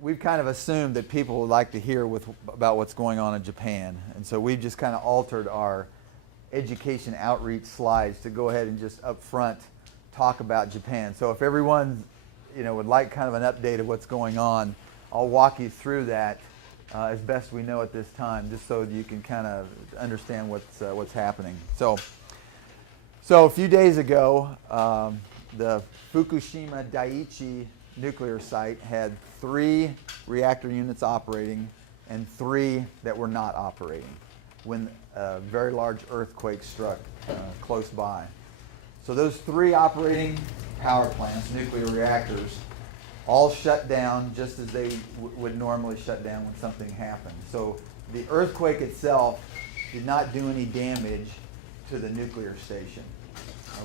we've kind of assumed that people would like to hear about what's going on in Japan. And so we've just kind of altered our education outreach slides to go ahead and just up front talk about Japan. So if everyone would like kind of an update of what's going on, I'll walk you through that as best we know at this time, just so you can kind of understand what's happening. So a few days ago, the Fukushima Daiichi nuclear site had 3 reactor units operating and 3 that were not operating when a very large earthquake struck close by. So those 3 operating power plants, nuclear reactors, all shut down just as they would normally shut down when something happened. So the earthquake itself did not do any damage to the nuclear station.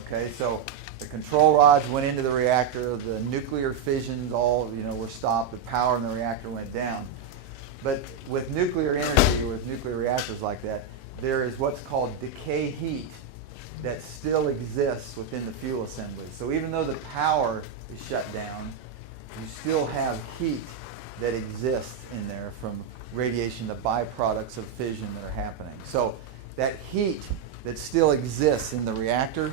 Okay, so the control rods went into the reactor, the nuclear fissions all were stopped, the power in the reactor went down. But with nuclear energy, with nuclear reactors like that, there is what's called decay heat that still exists within the fuel assembly. So even though the power is shut down, you still have heat that exists in there from radiation, the byproducts of fission that are happening. So that heat that still exists in the reactor,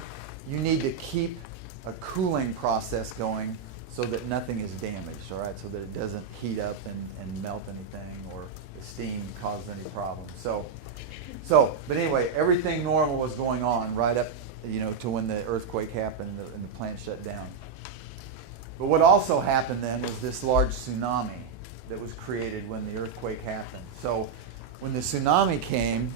you need to keep a cooling process going so that nothing is damaged, all right? So that it doesn't heat up and melt anything or the steam cause any problems. But anyway, everything normal was going on right up, to when the earthquake happened and the plant shut down. But what also happened then was this large tsunami that was created when the earthquake happened. So when the tsunami came,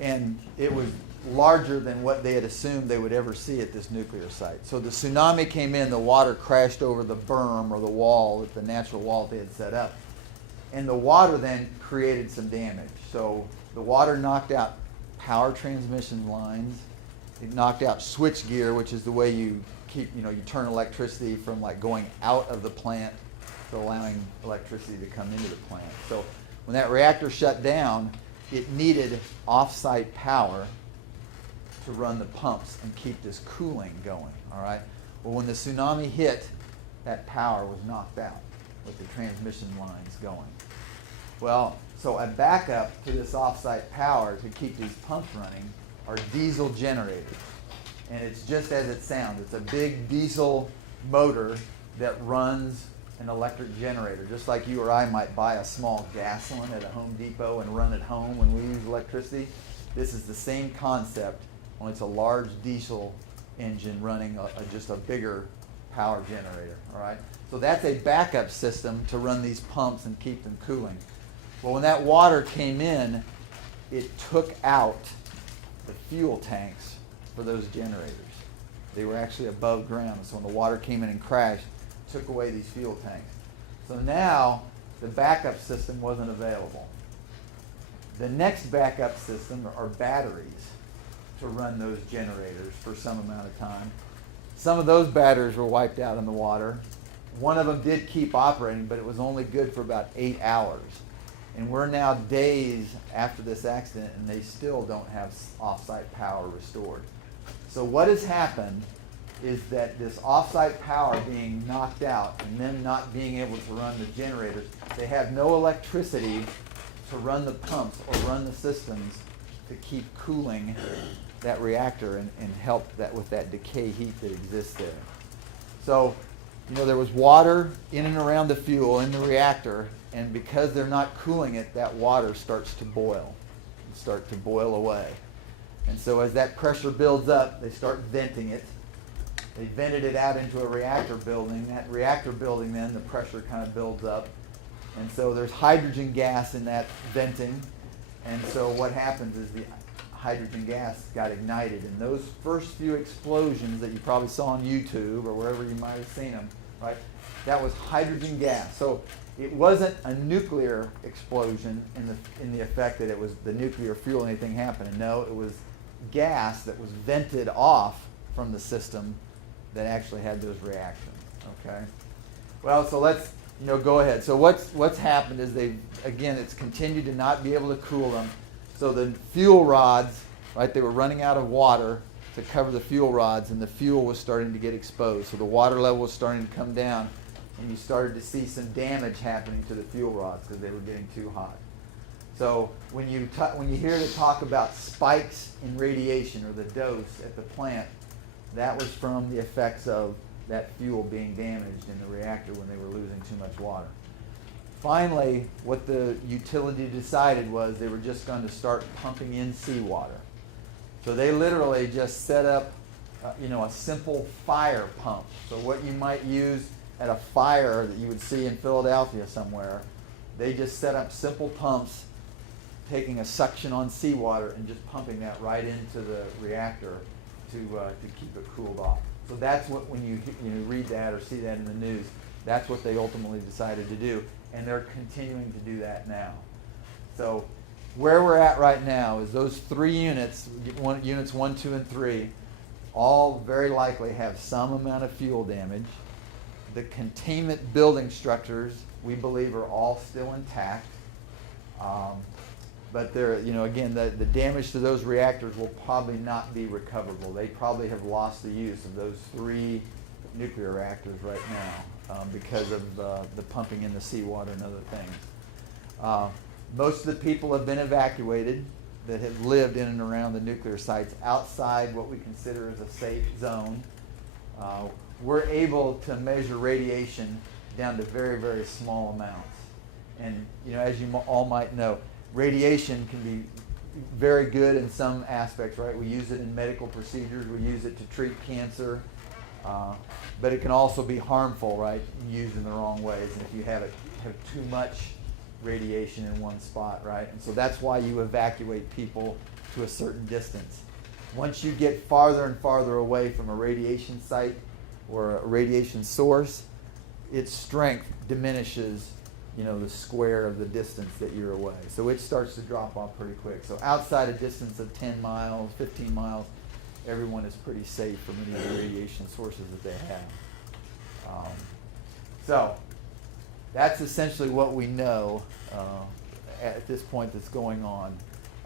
and it was larger than what they had assumed they would ever see at this nuclear site. So the tsunami came in, the water crashed over the berm or the wall, the natural wall they had set up. And the water then created some damage. So the water knocked out power transmission lines. It knocked out switch gear, which is the way you keep, you turn electricity from like going out of the plant to allowing electricity to come into the plant. So when that reactor shut down, it needed off-site power to run the pumps and keep this cooling going, all right? Well, when the tsunami hit, that power was knocked out with the transmission lines going. Well, so a backup to this off-site power to keep these pumps running are diesel generators. And it's just as it sounds. It's a big diesel motor that runs an electric generator, just like you or I might buy a small gas one at a Home Depot and run at home when we use electricity. This is the same concept, only it's a large diesel engine running just a bigger power generator, all right? So that's a backup system to run these pumps and keep them cooling. Well, when that water came in, it took out the fuel tanks for those generators. They were actually above ground, so when the water came in and crashed, it took away these fuel tanks. So now the backup system wasn't available. The next backup system are batteries to run those generators for some amount of time. Some of those batteries were wiped out in the water. One of them did keep operating, but it was only good for about 8 hours. And we're now days after this accident, and they still don't have off-site power restored. So what has happened is that this off-site power being knocked out and them not being able to run the generators, they have no electricity to run the pumps or run the systems to keep cooling that reactor and help that with that decay heat that exists there. So, there was water in and around the fuel in the reactor, and because they're not cooling it, that water starts to boil. It starts to boil away. And so as that pressure builds up, they start venting it. They vented it out into a reactor building. That reactor building then, the pressure kind of builds up. And so there's hydrogen gas in that venting. And so what happens is the hydrogen gas got ignited. And those first few explosions that you probably saw on YouTube or wherever you might have seen them, right? That was hydrogen gas. So it wasn't a nuclear explosion in the effect that it was the nuclear fuel, anything happening. No, it was gas that was vented off from the system that actually had those reactions. Okay. Well, so let's go ahead. So what's happened is it's continued to not be able to cool them. So the fuel rods, right? They were running out of water to cover the fuel rods, and the fuel was starting to get exposed. So the water level was starting to come down. and you started to see some damage happening to the fuel rods because they were getting too hot. So when you hear the talk about spikes in radiation or the dose at the plant, that was from the effects of that fuel being damaged in the reactor when they were losing too much water. Finally, what the utility decided was they were just going to start pumping in seawater. So they literally just set up a simple fire pump. So what you might use at a fire that you would see in Philadelphia somewhere, they just set up simple pumps taking a suction on seawater and just pumping that right into the reactor to keep it cooled off. So that's what, when you read that or see that in the news, that's what they ultimately decided to do, and they're continuing to do that now. So where we're at right now is those three units, units 1, 2, and 3, all very likely have some amount of fuel damage. The containment building structures, we believe, are all still intact. But they're, again, the damage to those reactors will probably not be recoverable. They probably have lost the use of those 3 nuclear reactors right now because of the pumping in the seawater and other things. Most of the people have been evacuated that have lived in and around the nuclear sites outside what we consider as a safe zone. We're able to measure radiation down to very, very small amounts. And as you all might know, radiation can be very good in some aspects, right? We use it in medical procedures. We use it to treat cancer. But it can also be harmful, right, used in the wrong ways. And if you have too much radiation in one spot, right? And so that's why you evacuate people to a certain distance. Once you get farther and farther away from a radiation site or a radiation source, its strength diminishes, the square of the distance that you're away. So it starts to drop off pretty quick. So outside a distance of 10 miles, 15 miles, everyone is pretty safe from any of the radiation sources that they have. So that's essentially what we know at this point that's going on.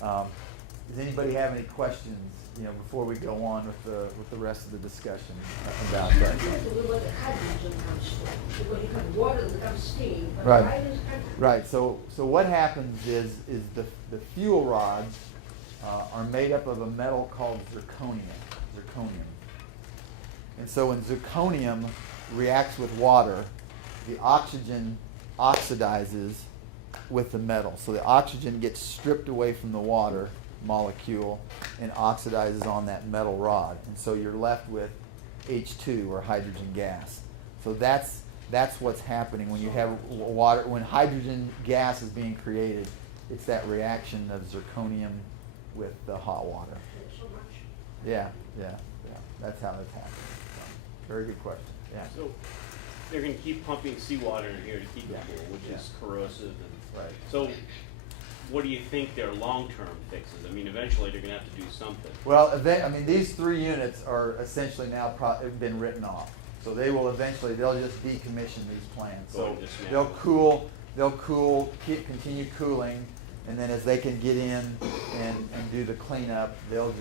Does anybody have any questions, before we go on with the rest of the discussion about that? Where the hydrogen comes from. When you have water, it becomes steam. But Right. why does hydrogen? Right. So what happens is the fuel rods are made up of a metal called zirconium. And so when zirconium reacts with water, the oxygen oxidizes with the metal. So the oxygen gets stripped away from the water molecule and oxidizes on that metal rod. And so you're left with H2, or hydrogen gas. So that's what's happening when you have water. When hydrogen gas is being created, it's that reaction of zirconium with the hot water. So much. Yeah. That's how it's happening. So, very good question. Yeah. So they're going to keep pumping seawater in here to keep Yeah. it cool, which Yeah. is corrosive. And Right. so what do you think their long-term fixes? I mean, eventually they're going to have to do something. Well, these 3 units are essentially now been written off. So they'll just decommission these plants. Go So and dismantle. they'll continue cooling, and then as they can get in and do the cleanup, they'll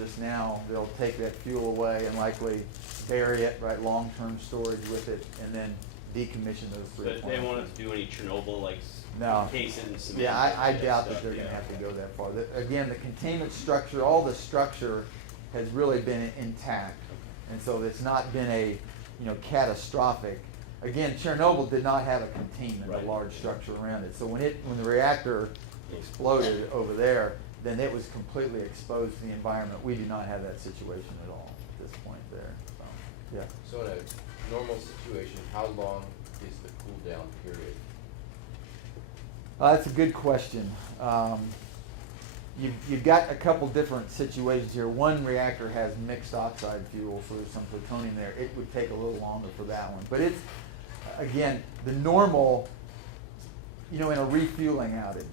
take that fuel away and likely bury it, right, long-term storage with it, and then decommission those 3 But plants. they won't have to do any Chernobyl, like No. encase it in cement. Yeah, I and doubt stuff. that they're going to Yeah. have to go that far. Again, the containment structure, all the structure has really been intact. And so it's not been a, catastrophic. Again, Chernobyl did not have a containment, Right. a large structure around it. So when the reactor exploded over there, then it was completely exposed to the environment. We do not have that situation at all at this point there. So, yeah. So in a normal situation, how long is the cool down period? That's a good question. You've got a couple different situations here. One reactor has mixed oxide fuel, so there's some plutonium there. It would take a little longer for that one. But it's, again, the normal, in a refueling outage.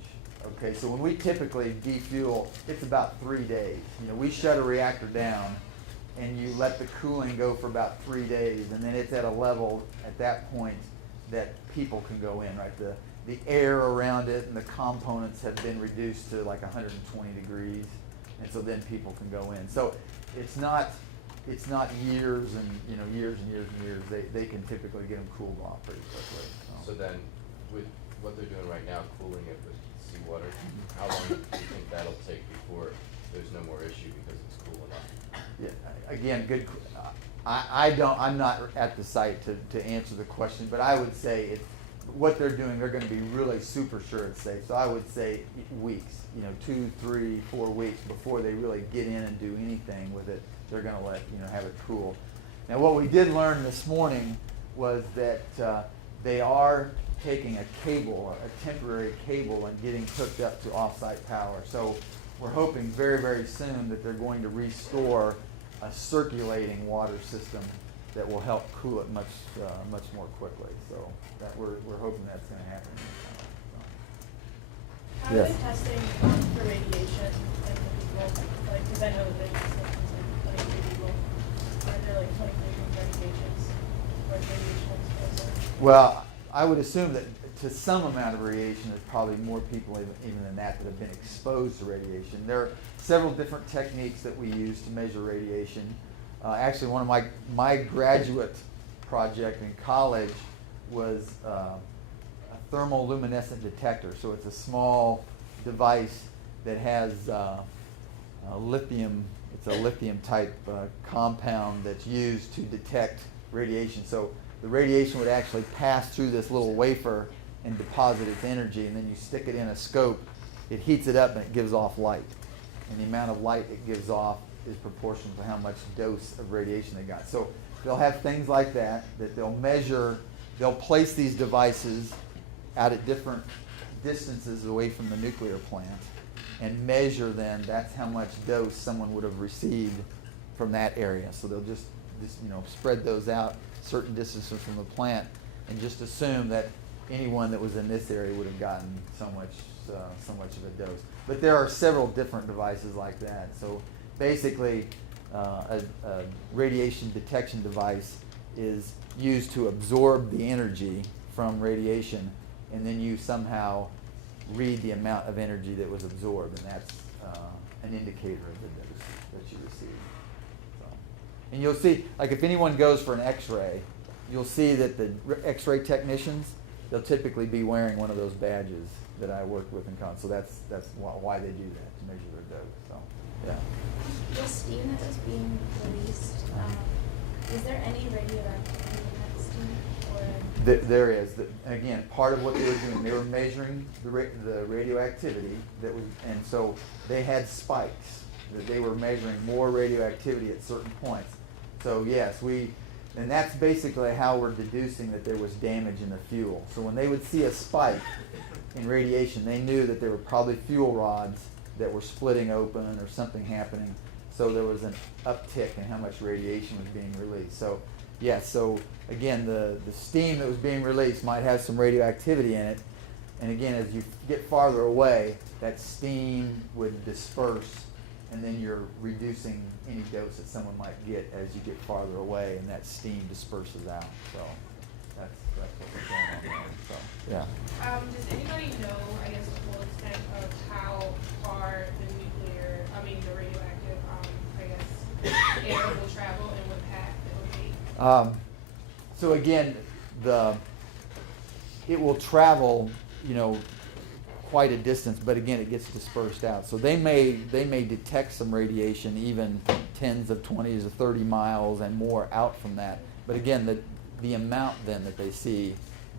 Okay, so when we typically defuel, it's about 3 days. We shut a reactor down, and you let the cooling go for about 3 days, and then it's at a level at that point that people can go in, right? The air around it and the components have been reduced to like 120 degrees, and so then people can go in. So it's not it's not years and years and years and years. They can typically get them cooled off pretty quickly. So then, with what they're doing right now, cooling it with seawater, how long do you think that'll take before there's no more issue because it's cool enough? Yeah, again, good. I'm not at the site to answer the question, but I would say what they're doing, they're going to be really super sure it's safe. So I would say weeks, 2, 3, 4 weeks before they really get in and do anything with it. They're going to have it cool. Now, what we did learn this morning was that they are taking a cable, a temporary cable, and getting hooked up to off-site power. So we're hoping very, very soon that they're going to restore a circulating water system that will help cool it much more quickly. So that we're hoping that's going to happen. How Yes. are they testing for radiation in the people? Like, because I know that there's systems like 23 people. Are there like 23 medications or radiation exposure? Well, I would assume that to some amount of radiation, there's probably more people even than that have been exposed to radiation. There are several different techniques that we use to measure radiation. Actually, one of my graduate project in college was a thermoluminescent detector. So it's a small device that has lithium. It's a lithium type compound that's used to detect radiation. So the radiation would actually pass through this little wafer and deposit its energy, and then you stick it in a scope. It heats it up and it gives off light. And the amount of light it gives off is proportional to how much dose of radiation they got. So they'll have things like that they'll measure. They'll place these devices out at different distances away from the nuclear plant and measure then that's how much dose someone would have received from that area. So they'll just spread those out certain distances from the plant and just assume that anyone that was in this area would have gotten so much of a dose. But there are several different devices like that. So basically, a radiation detection device is used to absorb the energy from radiation, and then you somehow read the amount of energy that was absorbed, and that's an indicator of the dose that you received. So, and you'll see, like if anyone goes for an X-ray, you'll see that the X-ray technicians, they'll typically be wearing one of those badges that I worked with in college. So that's why they do that, to measure their dose. So, yeah. The steam that was being released, is there any radioactivity in that steam? Or There is. Again, part of what they were doing, they were measuring the radioactivity that was, and so they had spikes that they were measuring more radioactivity at certain points. So yes, and that's basically how we're deducing that there was damage in the fuel. So when they would see a spike in radiation, they knew that there were probably fuel rods that were splitting open or something happening. So there was an uptick in how much radiation was being released. So yes, so again, the steam that was being released might have some radioactivity in it. And again, as you get farther away, that steam would disperse, and then you're reducing any dose that someone might get as you get farther away, and that steam disperses out. So that's what we're going on there. So yeah. Does anybody know, I guess, the full extent of how far the radioactive, air will travel and what path it will take? So again, it will travel, quite a distance, but again, it gets dispersed out. So they may detect some radiation even tens of 20s or 30 miles and more out from that. But again, the amount then that they see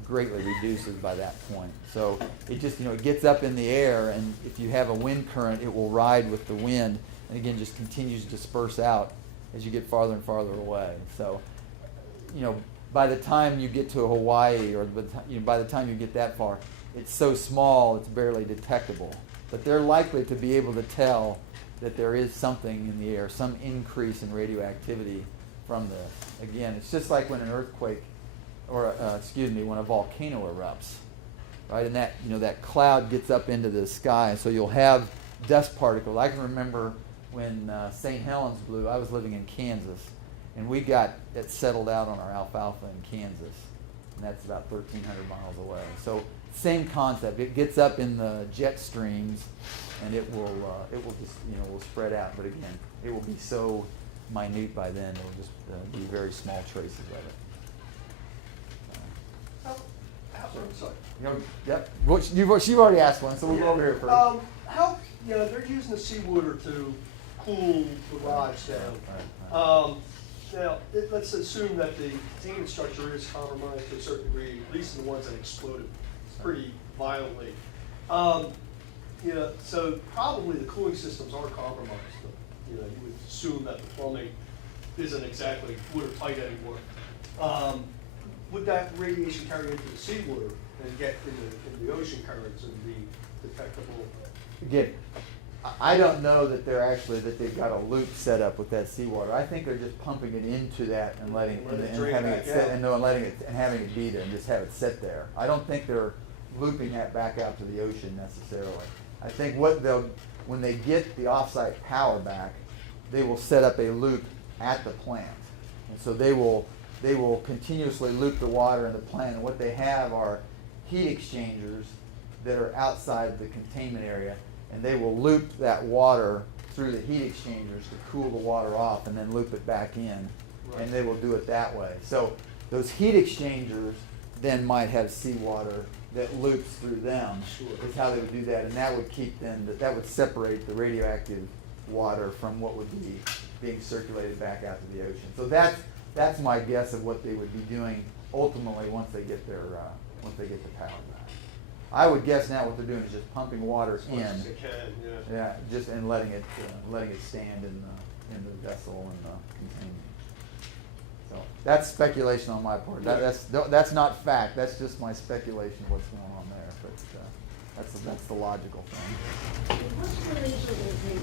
greatly reduces by that point. So it just, it gets up in the air, and if you have a wind current, it will ride with the wind, and again, just continues to disperse out as you get farther and farther away. So, by the time you get to Hawaii, or by the time you get that far, it's so small it's barely detectable. But they're likely to be able to tell that there is something in the air, some increase in radioactivity from this. Again, it's just like when an earthquake, or when a volcano erupts, right? And that cloud gets up into the sky, so you'll have dust particles. I can remember when St. Helens blew. I was living in Kansas, and we got it settled out on our alfalfa in Kansas, and that's about 1,300 miles away. So same concept. It gets up in the jet streams, and it will just will spread out. But again, it will be so minute by then. It'll just be very small traces of it. I'm sorry. Yep. You've already asked one, so we'll go over here first. How, they're using the seawater to cool the rods down. Right. Now, let's assume that the containment structure is compromised to a certain degree, at least in the ones that exploded pretty violently. So probably the cooling systems are compromised. You would assume that the plumbing isn't exactly watertight anymore. Would that radiation carry into the seawater and get in the ocean currents and be detectable? Again, I don't know that they've got a loop set up with that seawater. I think they're just pumping it into that and letting it, and having it set, and letting it and having it be there and just have it sit there. I don't think they're looping that back out to the ocean necessarily. I think when they get the offsite power back, they will set up a loop at the plant, and so they will continuously loop the water in the plant. And what they have are heat exchangers that are outside the containment area, and they will loop that water through the heat exchangers to cool the water off and then loop it back in. Right. And they will do it that way. So those heat exchangers then might have seawater that loops through them. Sure. Is how they would do that, and that would that would separate the radioactive water from what would be being circulated back out to the ocean. So that's my guess of what they would be doing ultimately once they get the power back. I would guess now what they're doing is just pumping water As much in. as they can, yeah. Yeah, just and letting it stand in the vessel and the containment. So that's speculation on my part. That's not fact. That's just my speculation of what's going on there. But that's the logical thing. What's the reason that they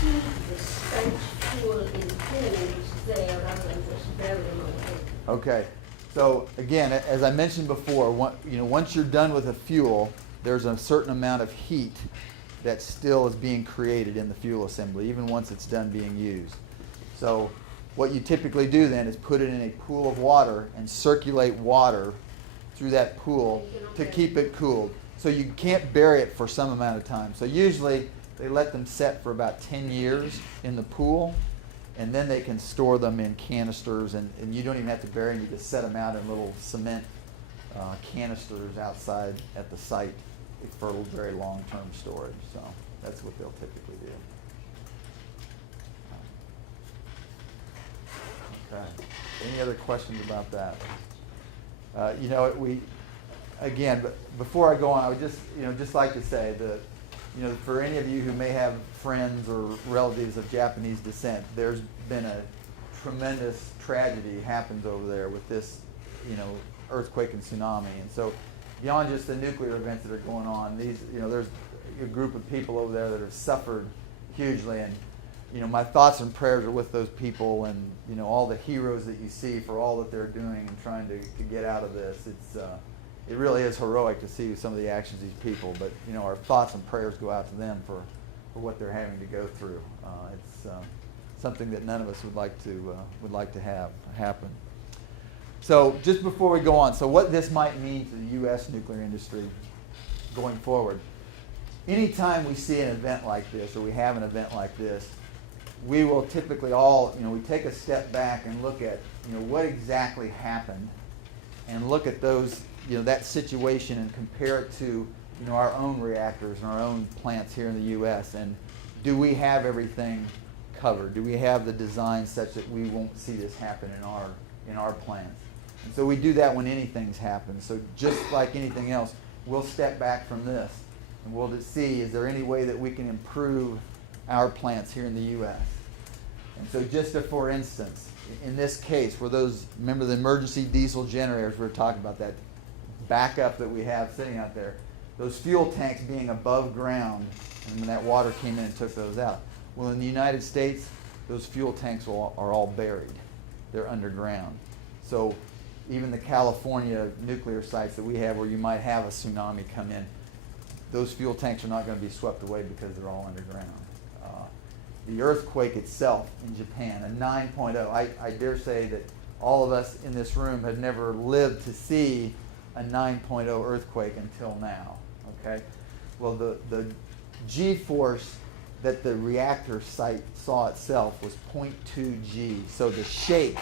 keep the spent fuel in pools there rather than just bury them on the ship? Okay, so again, as I mentioned before, once you're done with a fuel, there's a certain amount of heat that still is being created in the fuel assembly, even once it's done being used. So what you typically do then is put it in a pool of water and circulate water through that pool to keep it cooled. So you can't bury it for some amount of time. So usually they let them set for about 10 years in the pool, and then they can store them in canisters, and you don't even have to bury them. You just set them out in little cement canisters outside at the site for very long-term storage. So that's what they'll typically do. Okay. Any other questions about that? But before I go on, I would just like to say that, for any of you who may have friends or relatives of Japanese descent, there's been a tremendous tragedy happens over there with this, earthquake and tsunami. And so beyond just the nuclear events that are going on, there's a group of people over there that have suffered hugely. And, my thoughts and prayers are with those people and, all the heroes that you see for all that they're doing and trying to get out of this. It really is heroic to see some of the actions of these people, but our thoughts and prayers go out to them for what they're having to go through. It's something that none of us would like to have happen. So just before we go on, so what this might mean to the U.S. nuclear industry going forward. Anytime we see an event like this, or we have an event like this, we will typically we take a step back and look at what exactly happened, and look at those that situation and compare it to our own reactors and our own plants here in the U.S. and do we have everything covered? Do we have the design such that we won't see this happen in our plants? And so we do that when anything's happened. So just like anything else, we'll step back from this and we'll just see, is there any way that we can improve our plants here in the U.S.? And so just for instance, in this case, remember the emergency diesel generators, we were talking about that backup that we have sitting out there, those fuel tanks being above ground, and when that water came in and took those out. Well, in the United States, those fuel tanks are all buried. They're underground. So even the California nuclear sites that we have where you might have a tsunami come in, those fuel tanks are not going to be swept away because they're all underground. The earthquake itself in Japan, a 9.0, I dare say that all of us in this room have never lived to see a 9.0 earthquake until now, okay? Well, the G-force that the reactor site saw itself was 0.2 G. So the shake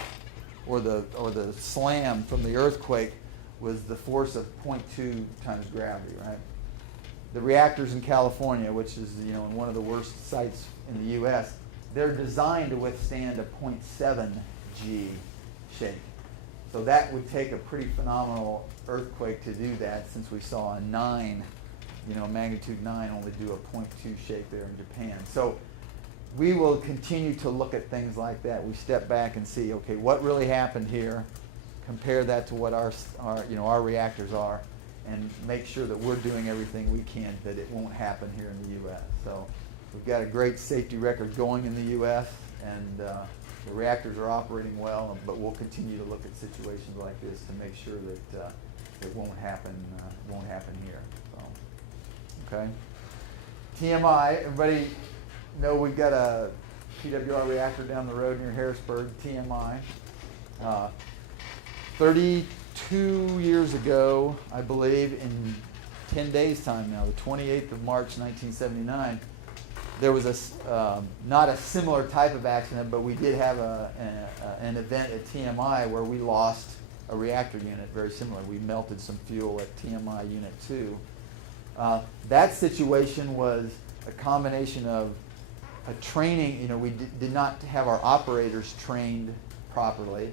or the slam from the earthquake was the force of 0.2 times gravity, right? The reactors in California, which is in one of the worst sites in the U.S., they're designed to withstand a 0.7 G shake. So that would take a pretty phenomenal earthquake to do that, since we saw a 9, magnitude 9 only do a 0.2 shake there in Japan. So we will continue to look at things like that. We step back and see, okay, what really happened here, compare that to what our reactors are, and make sure that we're doing everything we can that it won't happen here in the U.S. So we've got a great safety record going in the U.S., and the reactors are operating well, but we'll continue to look at situations like this to make sure that it won't happen here. So, okay. TMI, everybody know we've got a PWR reactor down the road near Harrisburg, TMI. 32 years ago, I believe, in 10 days' time now, the 28th of March, 1979, there was not a similar type of accident, but we did have an event at TMI where we lost a reactor unit, very similar. We melted some fuel at TMI Unit 2. That situation was a combination of a training, we did not have our operators trained properly,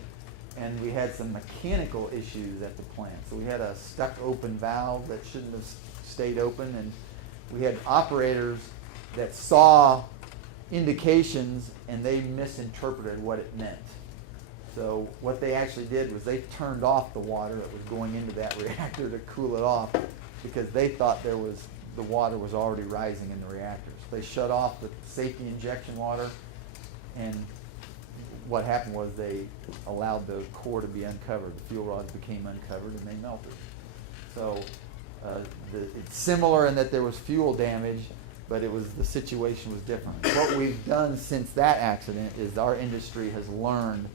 and we had some mechanical issues at the plant. So we had a stuck open valve that shouldn't have stayed open, and we had operators that saw indications and they misinterpreted what it meant. So what they actually did was they turned off the water that was going into that reactor to cool it off, because they thought the water was already rising in the reactors. They shut off the safety injection water, and what happened was they allowed the core to be uncovered. The fuel rods became uncovered and they melted. So it's similar in that there was fuel damage, but the situation was different. What we've done since that accident is our industry has learned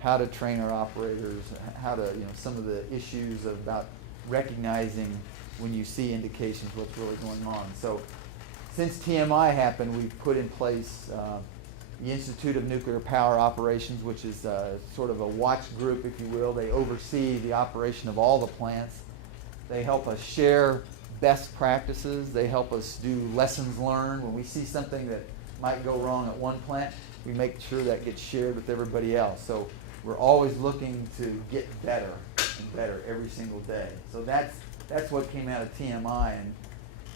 how to train our operators, how to, some of the issues about recognizing when you see indications what's really going on. So since TMI happened, we've put in place the Institute of Nuclear Power Operations, which is sort of a watch group, if you will. They oversee the operation of all the plants. They help us share best practices. They help us do lessons learned. When we see something that might go wrong at one plant, we make sure that gets shared with everybody else. So we're always looking to get better and better every single day. So that's what came out of TMI, and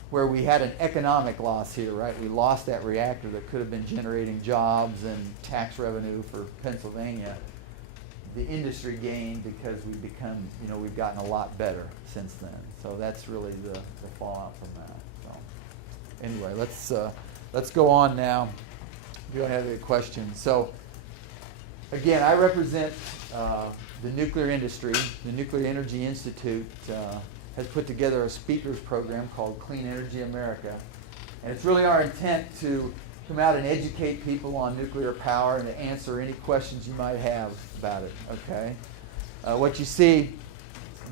where we had an economic loss here, right? We lost that reactor that could have been generating jobs and tax revenue for Pennsylvania. The industry gained because we've gotten a lot better since then. So that's really the fallout from that. So anyway, let's go on now. If you don't have any questions. So again, I represent the nuclear industry. The Nuclear Energy Institute has put together a speakers program called Clean Energy America. And it's really our intent to come out and educate people on nuclear power and to answer any questions you might have about it, okay? What you see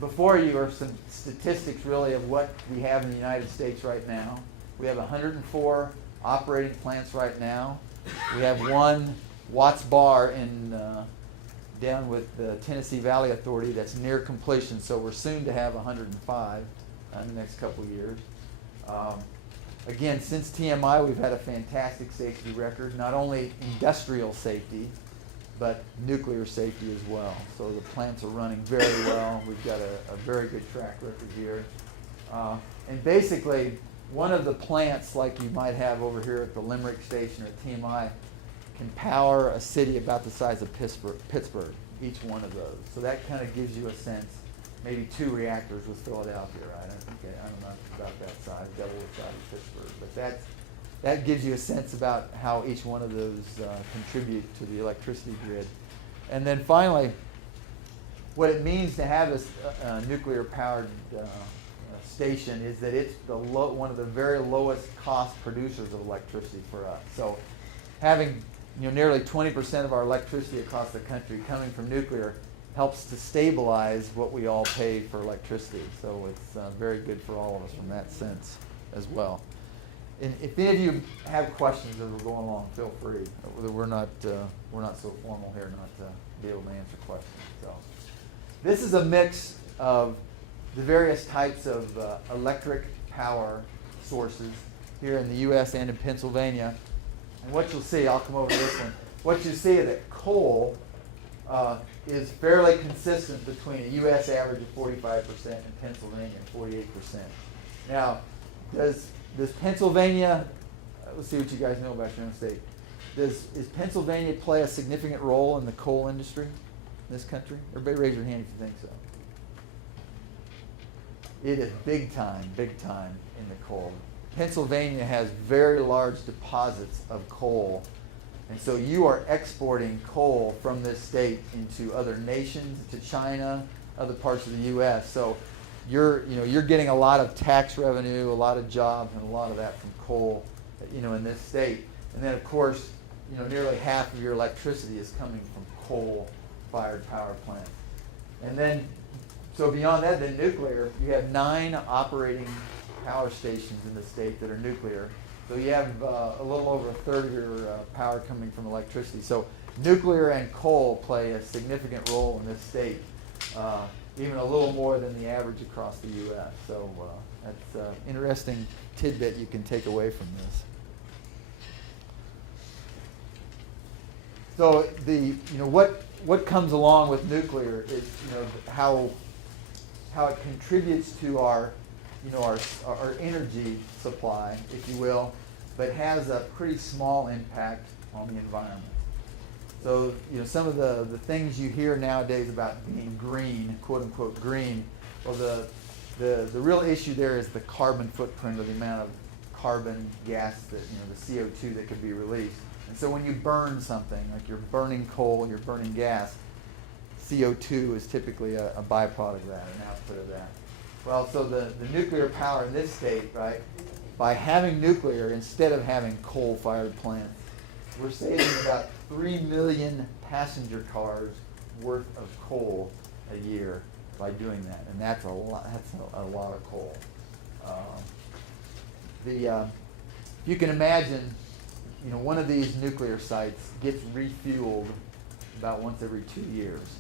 before you are some statistics really of what we have in the United States right now. We have 104 operating plants right now. We have one Watts Bar down with the Tennessee Valley Authority that's near completion, so we're soon to have 105 in the next couple of years. Again, since TMI, we've had a fantastic safety record, not only industrial safety, but nuclear safety as well. So the plants are running very well. We've got a very good track record here. And basically, one of the plants like you might have over here at the Limerick Station or TMI can power a city about the size of Pittsburgh, each one of those. So that kind of gives you a sense. Maybe 2 reactors with Philadelphia, right? I don't know about that size, double the size of Pittsburgh. But that gives you a sense about how each one of those contribute to the electricity grid. And then finally, what it means to have this nuclear-powered station is that it's one of the very lowest cost producers of electricity for us. So having nearly 20% of our electricity across the country coming from nuclear helps to stabilize what we all pay for electricity. So it's very good for all of us from that sense as well. And if any of you have questions as we're going along, feel free. We're not so formal here not to be able to answer questions. So, this is a mix of the various types of electric power sources here in the U.S. and in Pennsylvania. And what you'll see, I'll come over to this one. What you see is that coal is fairly consistent between a U.S. average of 45% and Pennsylvania at 48%. Now, does Pennsylvania, let's see what you guys know about your own state. Is Pennsylvania play a significant role in the coal industry in this country? Everybody raise your hand if you think so. It is big time in the coal. Pennsylvania has very large deposits of coal. And so you are exporting coal from this state into other nations, to China, other parts of the U.S. So you're getting a lot of tax revenue, a lot of jobs, and a lot of that from coal, in this state. And then, of course, nearly half of your electricity is coming from coal-fired power plants. And then, so beyond that, then nuclear, you have 9 operating power stations in the state that are nuclear. So you have a little over a third of your power coming from electricity. So nuclear and coal play a significant role in this state, even a little more than the average across the U.S. So that's an interesting tidbit you can take away from this. So what comes along with nuclear is how it contributes to our energy supply, if you will, but has a pretty small impact on the environment. So, some of the things you hear nowadays about being green, quote unquote green, well, the real issue there is the carbon footprint, or the amount of carbon gas that, the CO2 that could be released. And so when you burn something, like you're burning coal, you're burning gas, CO2 is typically a byproduct of that, an output of that. Well, so the nuclear power in this state, right, by having nuclear instead of having coal-fired plants, we're saving about 3 million passenger cars worth of coal a year by doing that, and that's a lot. That's a lot of coal. You can imagine, one of these nuclear sites gets refueled about once every 2 years.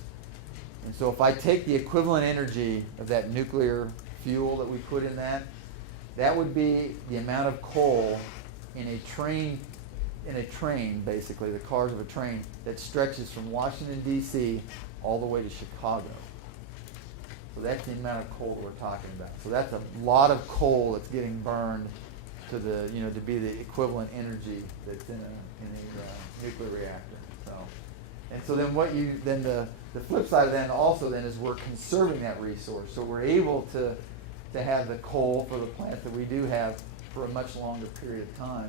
And so if I take the equivalent energy of that nuclear fuel that we put in that would be the amount of coal in a train, basically, the cars of a train that stretches from Washington, D.C. all the way to Chicago. So that's the amount of coal we're talking about. So that's a lot of coal that's getting burned to to be the equivalent energy that's in a nuclear reactor. And so then the flip side of that also then is we're conserving that resource. So we're able to have the coal for the plants that we do have for a much longer period of time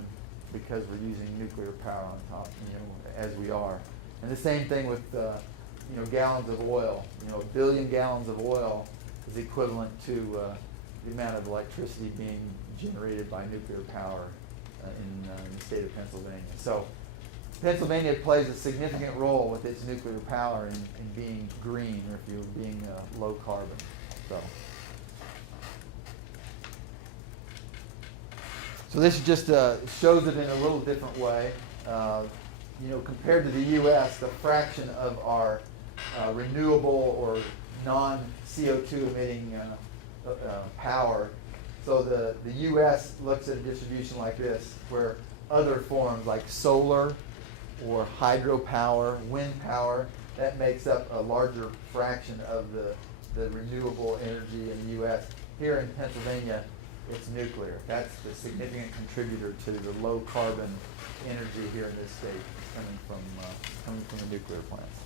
because we're using nuclear power on top, as we are. And the same thing with gallons of oil. 1 billion gallons of oil is equivalent to the amount of electricity being generated by nuclear power in the state of Pennsylvania. So Pennsylvania plays a significant role with its nuclear power in being green, or if you're being low carbon. So this just shows it in a little different way. Compared to the U.S., the fraction of our renewable or non-CO2 emitting power. So the U.S. looks at a distribution like this, where other forms like solar or hydropower, wind power, that makes up a larger fraction of the renewable energy in the U.S. Here in Pennsylvania, it's nuclear. That's the significant contributor to the low carbon energy here in this state, coming from the nuclear plants.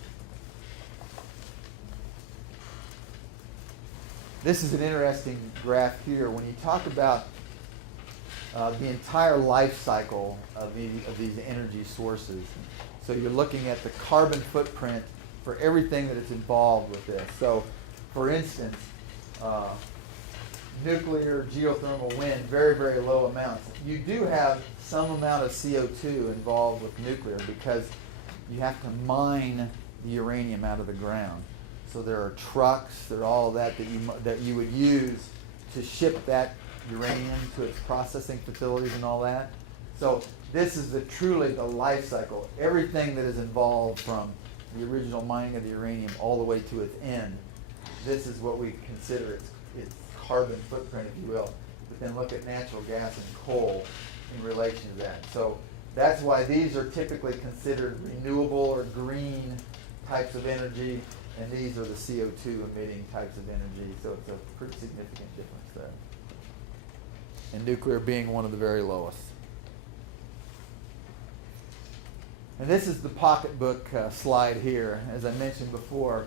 This is an interesting graph here. When you talk about the entire life cycle of these energy sources, so you're looking at the carbon footprint for everything that is involved with this. So, for instance, nuclear, geothermal, wind, very, very low amounts. You do have some amount of CO2 involved with nuclear because you have to mine the uranium out of the ground. So there are trucks, there are all that you would use to ship that uranium to its processing facilities and all that. So this is truly the life cycle. Everything that is involved from the original mining of the uranium all the way to its end. This is what we consider its carbon footprint, if you will. But then look at natural gas and coal in relation to that. So that's why these are typically considered renewable or green types of energy, and these are the CO2 emitting types of energy. So it's a pretty significant difference there. And nuclear being one of the very lowest. And this is the pocketbook slide here. As I mentioned before,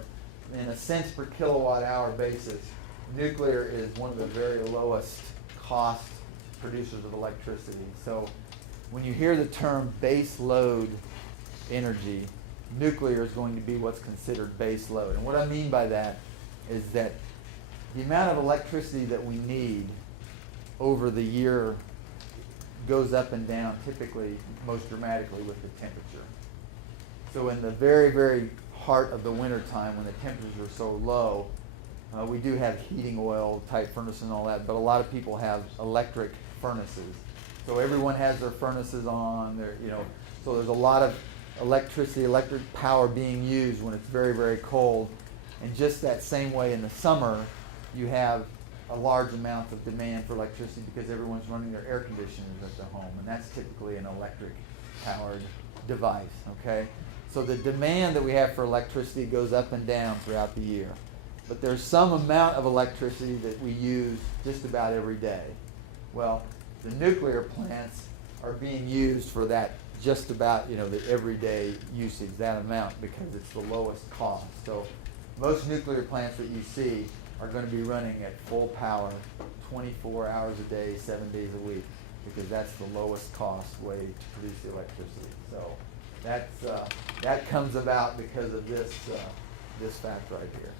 in a cents per kilowatt hour basis, nuclear is one of the very lowest cost producers of electricity. So when you hear the term base load energy, nuclear is going to be what's considered base load. And what I mean by that is that the amount of electricity that we need over the year goes up and down, typically most dramatically with the temperature. So in the very, very heart of the winter time, when the temperatures are so low, we do have heating oil type furnaces and all that, but a lot of people have electric furnaces. So everyone has their furnaces on, so there's a lot of electricity, electric power being used when it's very, very cold. And just that same way in the summer, you have a large amount of demand for electricity because everyone's running their air conditioners at their home, and that's typically an electric powered device, okay? So the demand that we have for electricity goes up and down throughout the year. But there's some amount of electricity that we use just about every day. Well, the nuclear plants are being used for that just about, the everyday usage, that amount, because it's the lowest cost. So most nuclear plants that you see are going to be running at full power 24 hours a day, 7 days a week, because that's the lowest cost way to produce the electricity. So that comes about because of this fact right here.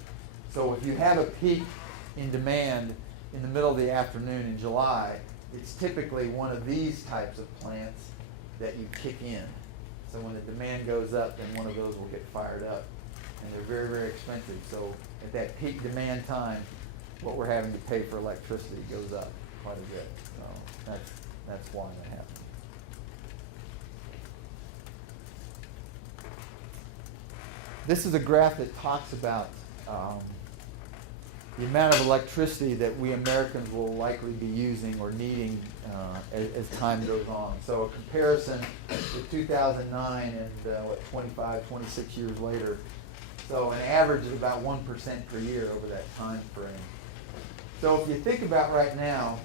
So if you have a peak in demand in the middle of the afternoon in July, it's typically one of these types of plants that you kick in. So when the demand goes up, then one of those will get fired up. And they're very, very expensive. So at that peak demand time, what we're having to pay for electricity goes up quite a bit. So that's why that happens. This is a graph that talks about the amount of electricity that we Americans will likely be using or needing as time goes on. So a comparison to 2009 and 25, 26 years later. So an average of about 1% per year over that time frame. So if you think about right now,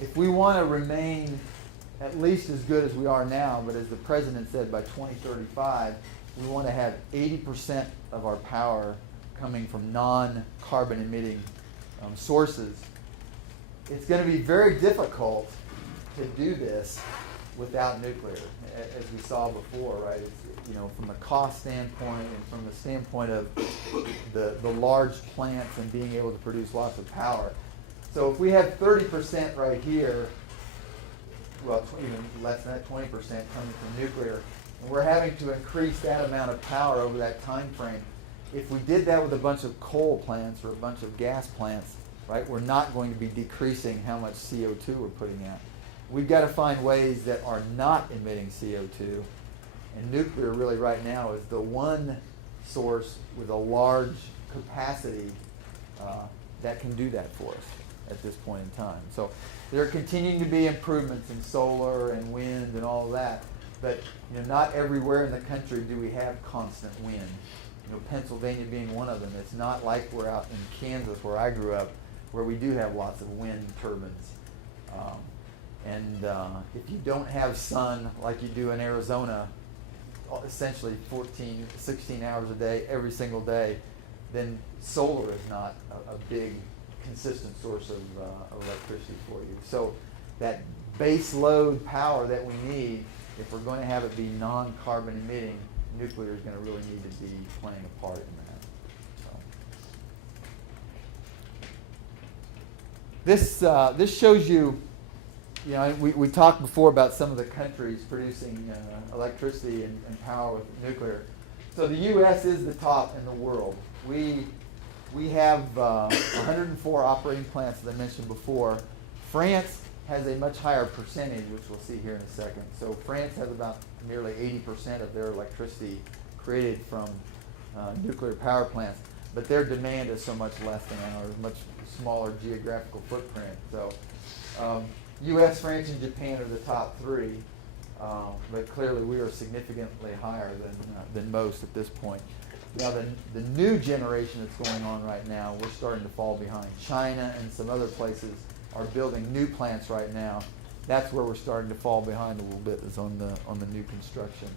if we want to remain at least as good as we are now, but as the president said, by 2035, we want to have 80% of our power coming from non-carbon emitting sources. It's going to be very difficult to do this without nuclear, as we saw before, right? It's, from a cost standpoint and from the standpoint of the large plants and being able to produce lots of power. So if we have 30% right here, well, even less than that, 20% coming from nuclear, and we're having to increase that amount of power over that time frame. If we did that with a bunch of coal plants or a bunch of gas plants, right, we're not going to be decreasing how much CO2 we're putting out. We've got to find ways that are not emitting CO2, and nuclear really right now is the one source with a large capacity that can do that for us at this point in time. So there are continuing to be improvements in solar and wind and all of that, but not everywhere in the country do we have constant wind. Pennsylvania being one of them. It's not like we're out in Kansas where I grew up, where we do have lots of wind turbines. If you don't have sun like you do in Arizona, essentially 14, 16 hours a day, every single day, then solar is not a big, consistent source of electricity for you. So that base load power that we need, if we're going to have it be non-carbon emitting, nuclear is going to really need to be playing a part in that. This shows you, we talked before about some of the countries producing electricity and power with nuclear. So the U.S. is the top in the world. We have 104 operating plants, as I mentioned before. France has a much higher percentage, which we'll see here in a second. So France has about nearly 80% of their electricity created from nuclear power plants, but their demand is so much less than ours, much smaller geographical footprint. So U.S., France, and Japan are the top three, but clearly we are significantly higher than most at this point. Now the new generation that's going on right now, we're starting to fall behind. China and some other places are building new plants right now. That's where we're starting to fall behind a little bit, is on the new construction.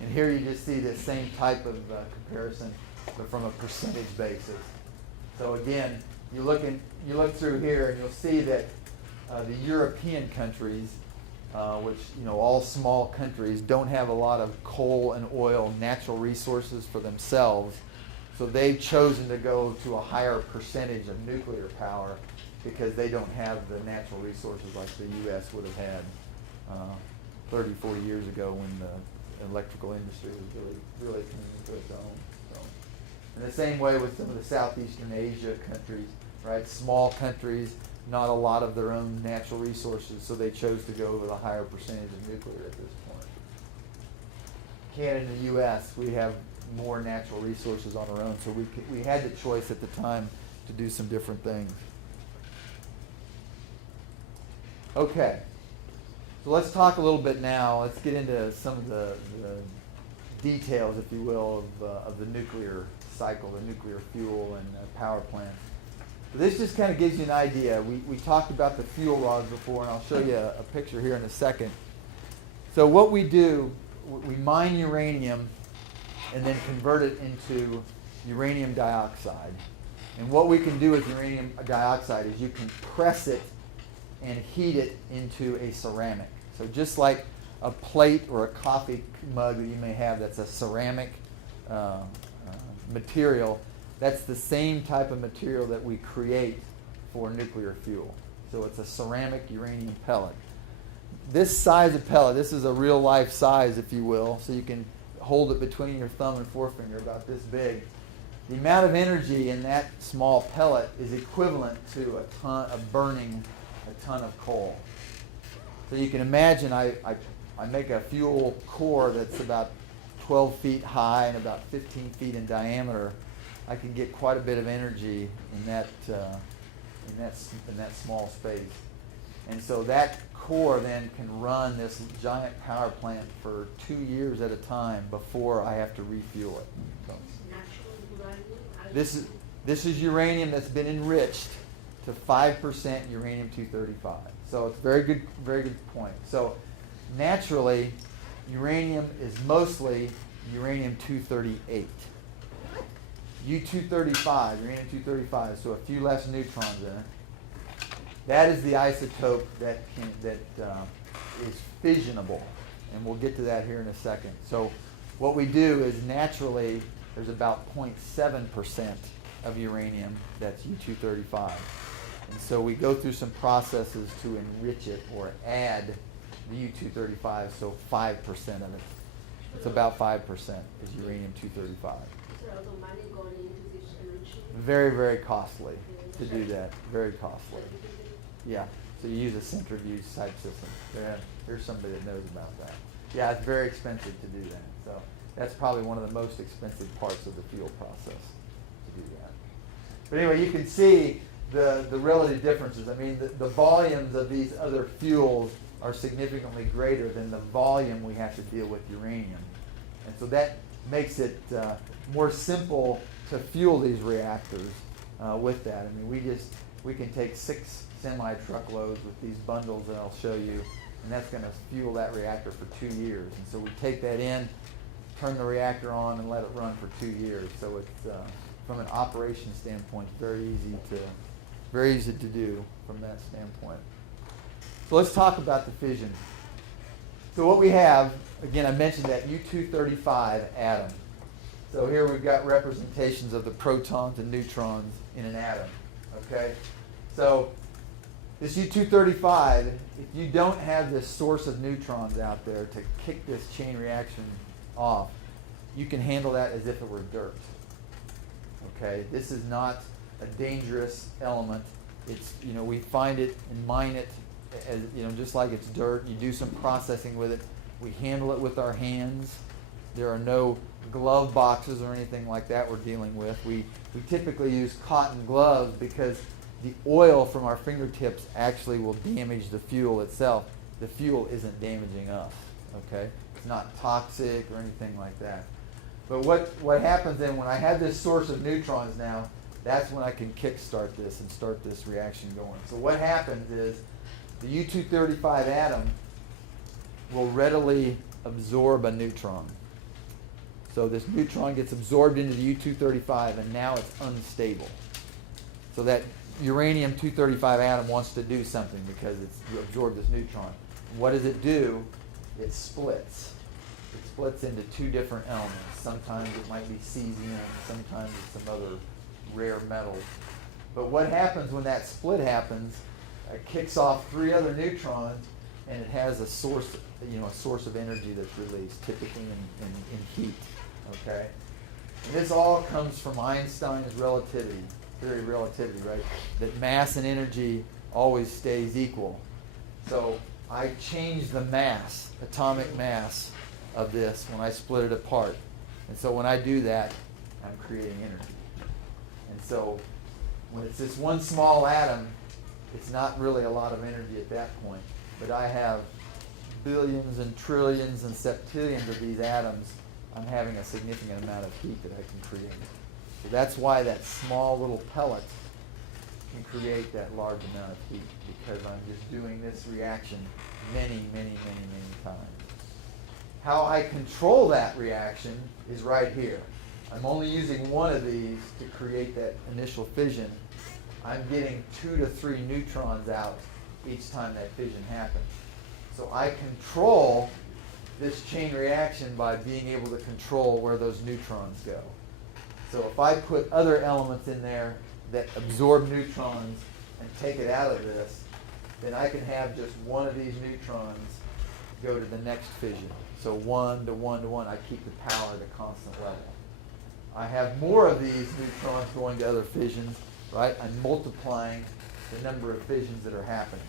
And here you just see the same type of comparison, but from a percentage basis. So again, you look through here and you'll see that the European countries, which all small countries, don't have a lot of coal and oil, natural resources for themselves. So they've chosen to go to a higher percentage of nuclear power because they don't have the natural resources like the U.S. would have had 30, 40 years ago when the electrical industry was really coming into its own. So, in the same way with some of the Southeastern Asia countries, right? Small countries, not a lot of their own natural resources, so they chose to go with a higher percentage of nuclear at this point. Canada and the U.S., we have more natural resources on our own, so we had the choice at the time to do some different things. Okay, so let's talk a little bit now. Let's get into some of the details, if you will, of the nuclear cycle, the nuclear fuel and power plants. So this just kind of gives you an idea. We talked about the fuel rods before, and I'll show you a picture here in a second. So what we do, we mine uranium and then convert it into uranium dioxide. And what we can do with uranium dioxide is you can press it and heat it into a ceramic. So just like a plate or a coffee mug that you may have that's a ceramic material, that's the same type of material that we create for nuclear fuel. So it's a ceramic uranium pellet. This size of pellet, this is a real life size, if you will, so you can hold it between your thumb and forefinger, about this big. The amount of energy in that small pellet is equivalent to burning a ton of coal. So you can imagine I make a fuel core that's about 12 feet high and about 15 feet in diameter. I can get quite a bit of energy in that small space. And so that core then can run this giant power plant for 2 years at a time before I have to refuel it. So this is uranium that's been enriched to 5% uranium-235. So it's very good point. So naturally, uranium is mostly uranium-238. U-235, uranium-235, so a few less neutrons in it. That is the isotope that is fissionable, and we'll get to that here in a second. So what we do is naturally there's about 0.7% of uranium that's U-235. And so we go through some processes to enrich it or add the U-235, so 5% of it. It's about 5% is uranium-235. So the money going into this enrichment? Very, very costly to do that. Very costly. Yeah. So you use a centrifuge type system. There's somebody that knows about that. Yeah, it's very expensive to do that. So that's probably one of the most expensive parts of the fuel process to do that. But anyway, you can see the relative differences. I mean, the volumes of these other fuels are significantly greater than the volume we have to deal with uranium. And so that makes it more simple to fuel these reactors with that. I mean, we can take 6 semi-truckloads with these bundles that I'll show you, and that's going to fuel that reactor for 2 years. And so we take that in, turn the reactor on, and let it run for 2 years. So it's, from an operation standpoint, very easy to do from that standpoint. So let's talk about the fission. So what we have, again, I mentioned that U-235 atom. So here we've got representations of the protons and neutrons in an atom. Okay? So this U-235, if you don't have this source of neutrons out there to kick this chain reaction off, you can handle that as if it were dirt. Okay? This is not a dangerous element It's, you know, we find it and mine it as, you know, just like it's dirt. You do some processing with it. We handle it with our hands. There are no glove boxes or anything like that we're dealing with. We typically use cotton gloves because the oil from our fingertips actually will damage the fuel itself. The fuel isn't damaging us, okay? It's not toxic or anything like that. But what happens then when I have this source of neutrons now, that's when I can kickstart this and start this reaction going. So what happens is the U-235 atom will readily absorb a neutron. So this neutron gets absorbed into the U-235 and now it's unstable. So that uranium-235 atom wants to do something because it's absorbed this neutron. What does it do? It splits. It splits into two different elements. Sometimes it might be cesium, sometimes it's some other rare metal. But what happens when that split happens, it kicks off three other neutrons and it has a source, you know, a source of energy that's released, typically in heat. Okay? And this all comes from Einstein's relativity, theory of relativity, right? That mass and energy always stays equal. So I change the mass, atomic mass of this when I split it apart. And so when I do that, I'm creating energy. And so when it's this one small atom, it's not really a lot of energy at that point. But I have billions and trillions and septillions of these atoms. I'm having a significant amount of heat that I can create. So that's why that small little pellet can create that large amount of heat, because I'm just doing this reaction many, many, many, many times. How I control that reaction is right here. I'm only using one of these to create that initial fission. I'm getting 2 to 3 neutrons out each time that fission happens. So I control this chain reaction by being able to control where those neutrons go. So if I put other elements in there that absorb neutrons and take it out of this, then I can have just one of these neutrons go to the next fission. So 1 to 1 to 1, I keep the power at a constant level. I have more of these neutrons going to other fissions, right? I'm multiplying the number of fissions that are happening.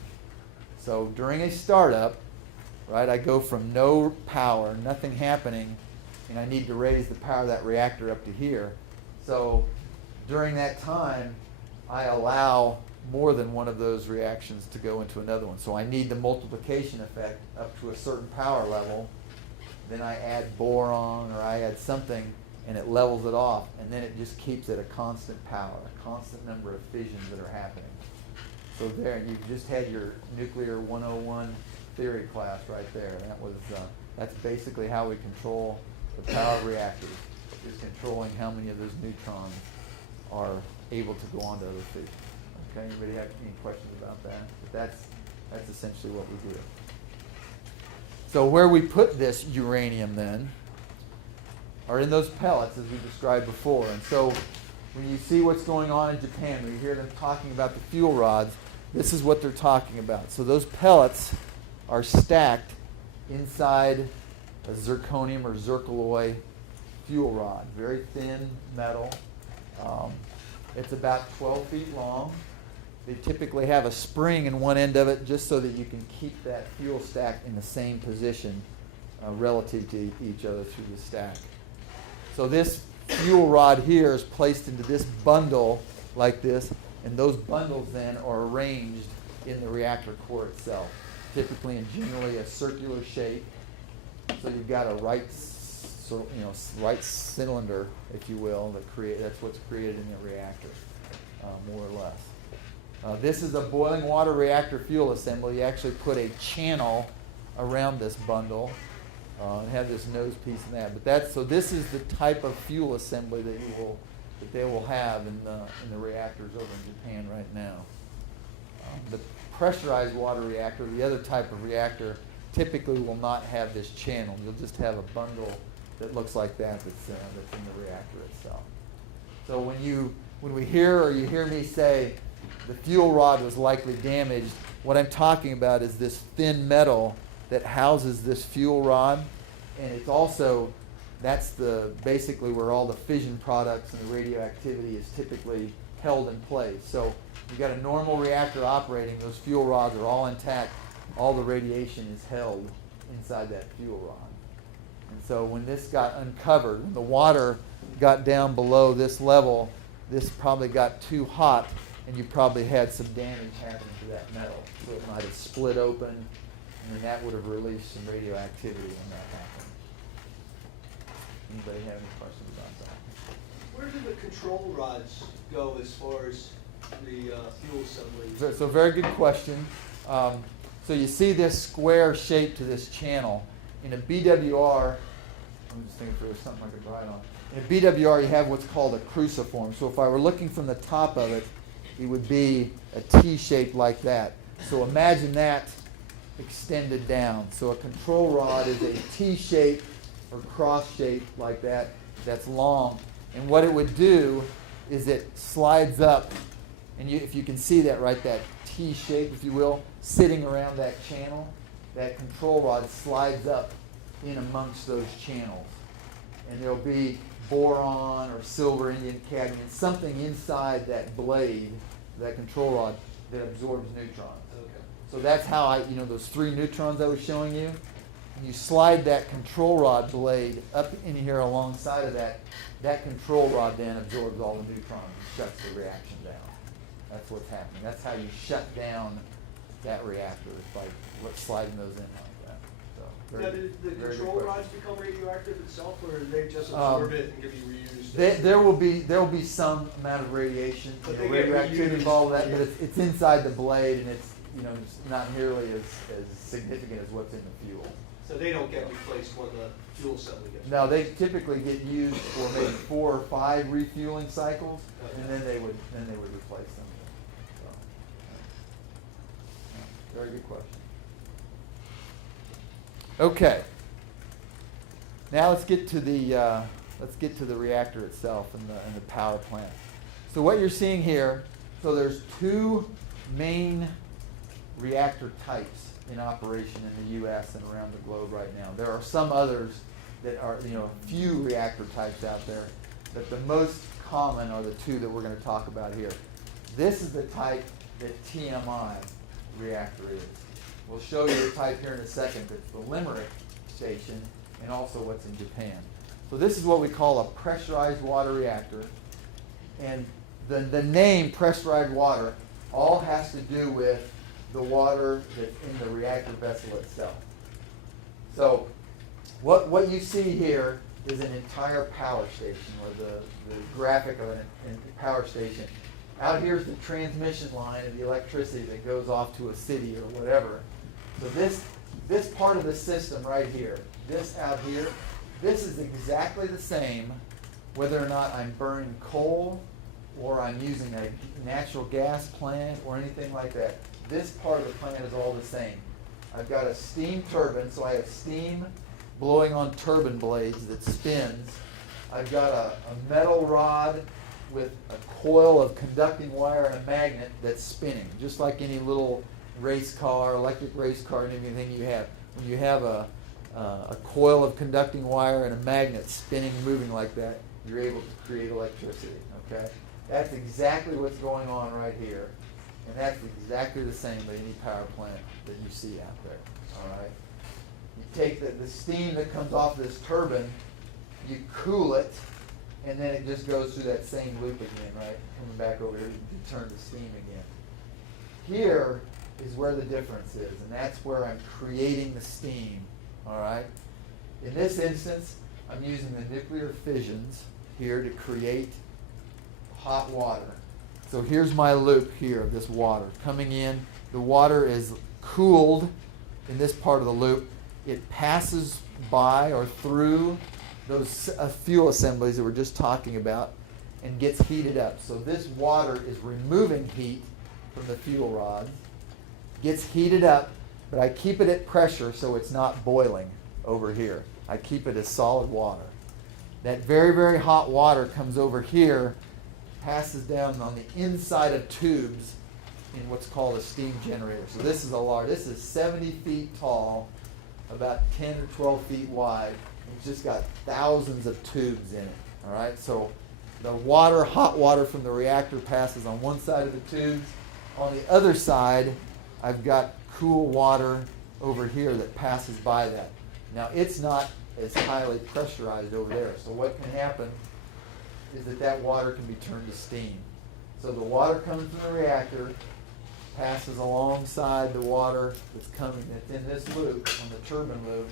So during a startup, right, I go from no power, nothing happening, and I need to raise the power of that reactor up to here. So during that time, I allow more than one of those reactions to go into another one. So I need the multiplication effect up to a certain power level. Then I add boron or I add something, and it levels it off, and then it just keeps at a constant power, a constant number of fissions that are happening. So there, you've just had your nuclear 101 theory class right there. That's basically how we control the power of reactors, is controlling how many of those neutrons are able to go on to other fissions. Okay, anybody have any questions about that? But that's essentially what we do. So where we put this uranium then are in those pellets, as we described before. And so when you see what's going on in Japan, when you hear them talking about the fuel rods, this is what they're talking about. So those pellets are stacked inside a zirconium or zircaloy fuel rod, very thin metal. It's about 12 feet long. They typically have a spring in one end of it just so that you can keep that fuel stack in the same position relative to each other through the stack. So this fuel rod here is placed into this bundle like this, and those bundles then are arranged in the reactor core itself, typically and generally a circular shape. So you've got a right cylinder, if you will, that's what's created in the reactor, more or less. This is a boiling water reactor fuel assembly. You actually put a channel around this bundle and have this nose piece and that. So this is the type of fuel assembly that they will have in the reactors over in Japan right now. The pressurized water reactor, the other type of reactor, typically will not have this channel. You'll just have a bundle that looks like that's in the reactor itself. So when you hear me say the fuel rod was likely damaged, what I'm talking about is this thin metal that houses this fuel rod, and it's also, that's basically where all the fission products and the radioactivity is typically held in place. So you got a normal reactor operating, those fuel rods are all intact, all the radiation is held inside that fuel rod. And so when this got uncovered, when the water got down below this level, this probably got too hot, and you probably had some damage happen to that metal. So it might have split open, and then that would have released some radioactivity when that happened. Anybody have any questions about that? Where do the control rods go as far as the fuel assembly? So very good question. So you see this square shape to this channel. In a BWR, I'm just thinking if there was something I could write on. In a BWR, you have what's called a cruciform. So if I were looking from the top of it, it would be a T shape like that. So imagine that extended down. So a control rod is a T shape or cross shape like that that's long. And what it would do is it slides up, and if you can see that right, that T shape, if you will, sitting around that channel, that control rod slides up in amongst those channels. And there'll be boron or silver, indium cadmium, something inside that blade, that control rod, that absorbs neutrons. Okay. So that's how those 3 neutrons I was showing you, you slide that control rod blade up in here alongside of that, that control rod then absorbs all the neutrons and shuts the reaction down. That's what's happening. That's how you shut down that reactor, is by sliding those in like that. So, Now, do the very good control question. rods become radioactive itself, or do they just absorb it and can be reused? There will be some amount of radiation, But they get radioactivity reused, involved with that, yeah. but it's inside the blade, and it's it's not nearly as significant as what's in the fuel. So they don't get replaced when the fuel assembly gets. No, they typically get used for maybe 4 or 5 refueling cycles, and then they would replace them. So, yeah, very good question. Okay. Now let's get to the reactor itself and the power plant. So what you're seeing here, so there's 2 main reactor types in operation in the U.S. and around the globe right now. There are some others that are, a few reactor types out there, but the most common are the 2 that we're going to talk about here. This is the type that TMI reactor is. We'll show you the type here in a second. That's the Limerick station and also what's in Japan. So this is what we call a pressurized water reactor. And the name pressurized water all has to do with the water that's in the reactor vessel itself. So what you see here is an entire power station, or the graphic of a power station. Out here is the transmission line of the electricity that goes off to a city or whatever. So this part of the system right here, this out here, this is exactly the same whether or not I'm burning coal or I'm using a natural gas plant or anything like that. This part of the plant is all the same. I've got a steam turbine, so I have steam blowing on turbine blades that spins. I've got a metal rod with a coil of conducting wire and a magnet that's spinning, just like any little race car, electric race car, and anything you have. When you have a coil of conducting wire and a magnet spinning, moving like that, you're able to create electricity, okay? That's exactly what's going on right here. And that's exactly the same with any power plant that you see out there, all right? You take the steam that comes off this turbine, you cool it, and then it just goes through that same loop again, right? Coming back over here to turn to steam again. Here is where the difference is, and that's where I'm creating the steam, all right? In this instance, I'm using the nuclear fissions here to create hot water. So here's my loop here of this water coming in. The water is cooled in this part of the loop. It passes by or through those fuel assemblies that we're just talking about and gets heated up. So this water is removing heat from the fuel rods, gets heated up, but I keep it at pressure so it's not boiling over here. I keep it as solid water. That very, very hot water comes over here, passes down on the inside of tubes in what's called a steam generator. So this is 70 feet tall, about 10 or 12 feet wide. It's just got thousands of tubes in it, all right? So The water, hot water from the reactor passes on one side of the tubes. On the other side, I've got cool water over here that passes by that. Now, it's not as highly pressurized over there. So what can happen is that water can be turned to steam. So the water coming from the reactor passes alongside the water that's in this loop, on the turbine loop,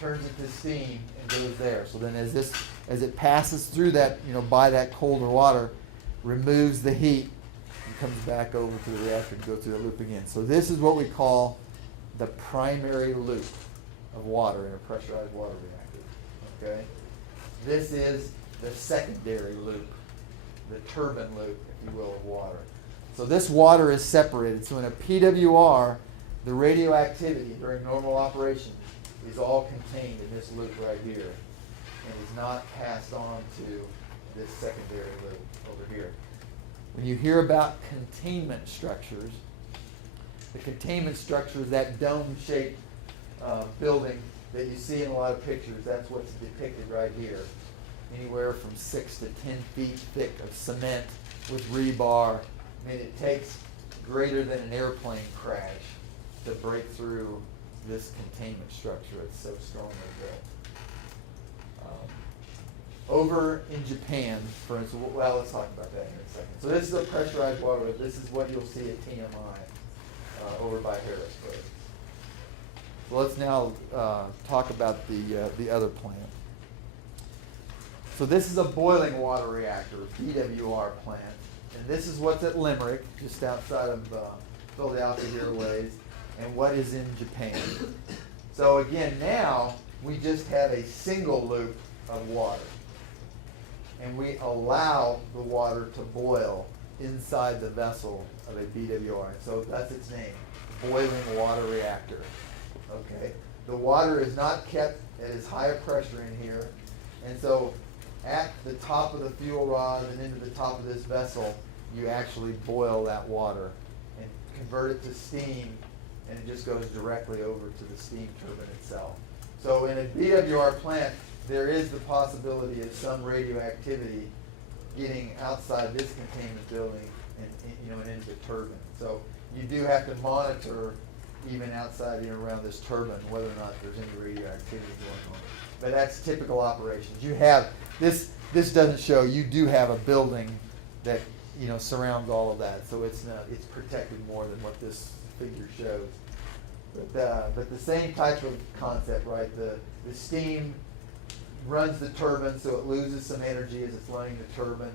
turns it to steam and goes there. So then as it passes through that, by that colder water, removes the heat and comes back over to the reactor and goes through the loop again. So this is what we call the primary loop of water in a pressurized water reactor. Okay? This is the secondary loop, the turbine loop, if you will, of water. So this water is separated. So in a PWR, the radioactivity during normal operation is all contained in this loop right here and is not passed on to this secondary loop over here. When you hear about containment structures, the containment structure is that dome-shaped building that you see in a lot of pictures. That's what's depicted right here. Anywhere from 6 to 10 feet thick of cement with rebar. I mean, it takes greater than an airplane crash to break through this containment structure. It's so strongly built. Over in Japan, for instance, well, let's talk about that here in a second. So this is a pressurized water. This is what you'll see at TMI over by Harrisburg. So let's now talk about the other plant. So this is a boiling water reactor, BWR plant. And this is what's at Limerick, just outside of Philadelphia here a ways, and what is in Japan. So again, now we just have a single loop of water. And we allow the water to boil inside the vessel of a BWR. So that's its name, boiling water reactor. Okay. The water is not kept at as high a pressure in here. And so at the top of the fuel rod and into the top of this vessel, you actually boil that water and convert it to steam, and it just goes directly over to the steam turbine itself. So in a BWR plant, there is the possibility of some radioactivity getting outside this containment building and into the turbine. So you do have to monitor even outside around this turbine whether or not there's any radioactivity going on. But that's typical operations. You have this doesn't show, you do have a building that surrounds all of that. So it's protected more than what this figure shows. But the same type of concept, right? The steam runs the turbine, so it loses some energy as it's running the turbine,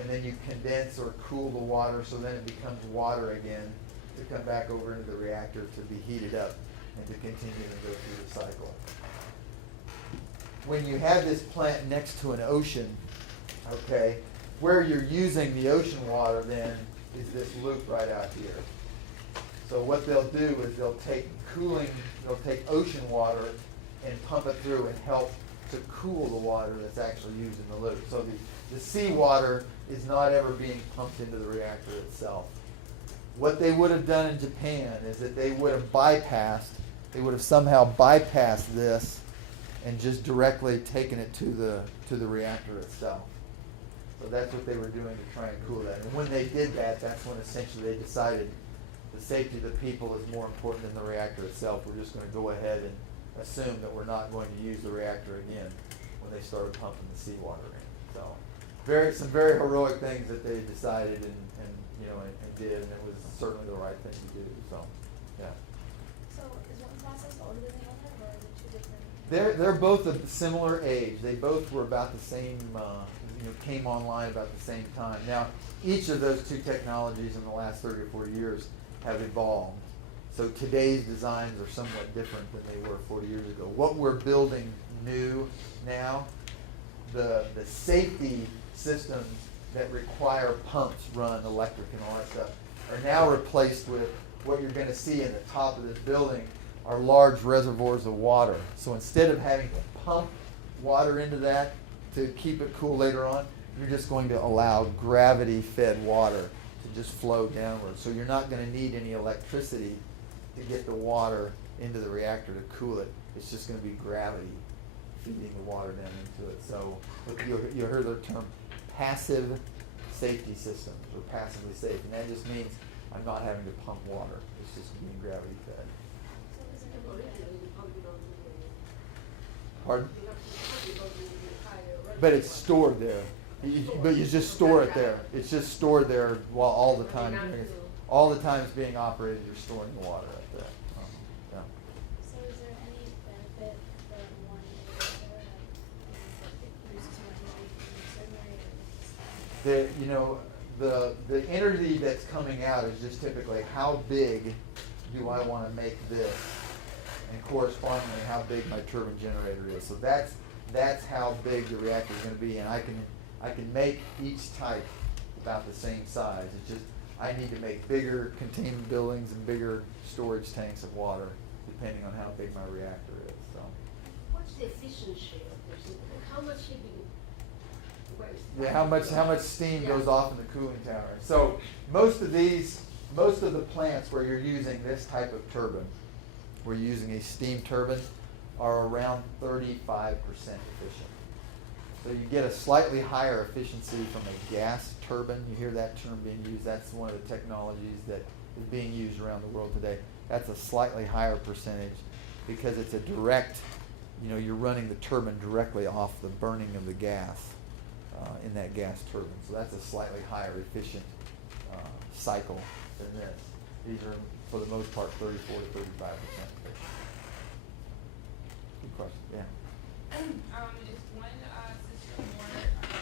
and then you condense or cool the water, so then it becomes water again to come back over into the reactor to be heated up and to continue to go through the cycle. When you have this plant next to an ocean, okay, where you're using the ocean water then is this loop right out here. So what they'll do is they'll take ocean water and pump it through and help to cool the water that's actually used in the loop. So the seawater is not ever being pumped into the reactor itself. What they would have done in Japan is that they would have somehow bypassed this and just directly taken it to the reactor itself. So that's what they were doing to try and cool that. And when they did that, that's when essentially they decided the safety of the people is more important than the reactor itself. We're just going to go ahead and assume that we're not going to use the reactor again when they started pumping the seawater in. So some very heroic things that they decided and did, and it was certainly the right thing to do. So, yeah. So is one process older than the other, or are they two different? They're both of similar age. They both were about the same, came online about the same time. Now, each of those two technologies in the last 30 or 40 years have evolved. So today's designs are somewhat different than they were 40 years ago. What we're building new now, the safety systems that require pumps run electric and all that stuff are now replaced with what you're going to see in the top of this building are large reservoirs of water. So instead of having to pump water into that to keep it cool later on, you're just going to allow gravity-fed water to just flow downward. So you're not going to need any electricity to get the water into the reactor to cool it. It's just going to be gravity feeding the water down into it. So you heard the term passive safety systems, or passively safe, and that just means I'm not having to pump water. It's just being gravity fed. So is there any Pardon? But it's stored there. But you just store it there. It's just stored there while all the time all the time it's being operated. You're storing the water up there. Yeah. So is there any benefit from one reactor that uses more energy from the certain area? The energy that's coming out is just typically how big do I want to make this, and correspondingly how big my turbine generator is. So that's how big the reactor is going to be, and I can make each type about the same size. It's just I need to make bigger containment buildings and bigger storage tanks of water, depending on how big my reactor is. So. What's the efficiency of this? How much heating waste? Yeah, how much steam goes off in the cooling tower. So most of the plants where you're using this type of turbine, where you're using a steam turbine, are around 35% efficient. So you get a slightly higher efficiency from a gas turbine. You hear that term being used. That's one of the technologies that is being used around the world today. That's a slightly higher percentage because it's a direct, you're running the turbine directly off the burning of the gas in that gas turbine. So that's a slightly higher efficient cycle than this. These are, for the most part, 34 to 35% efficient. Good question. Yeah. Is one system more efficient than the other?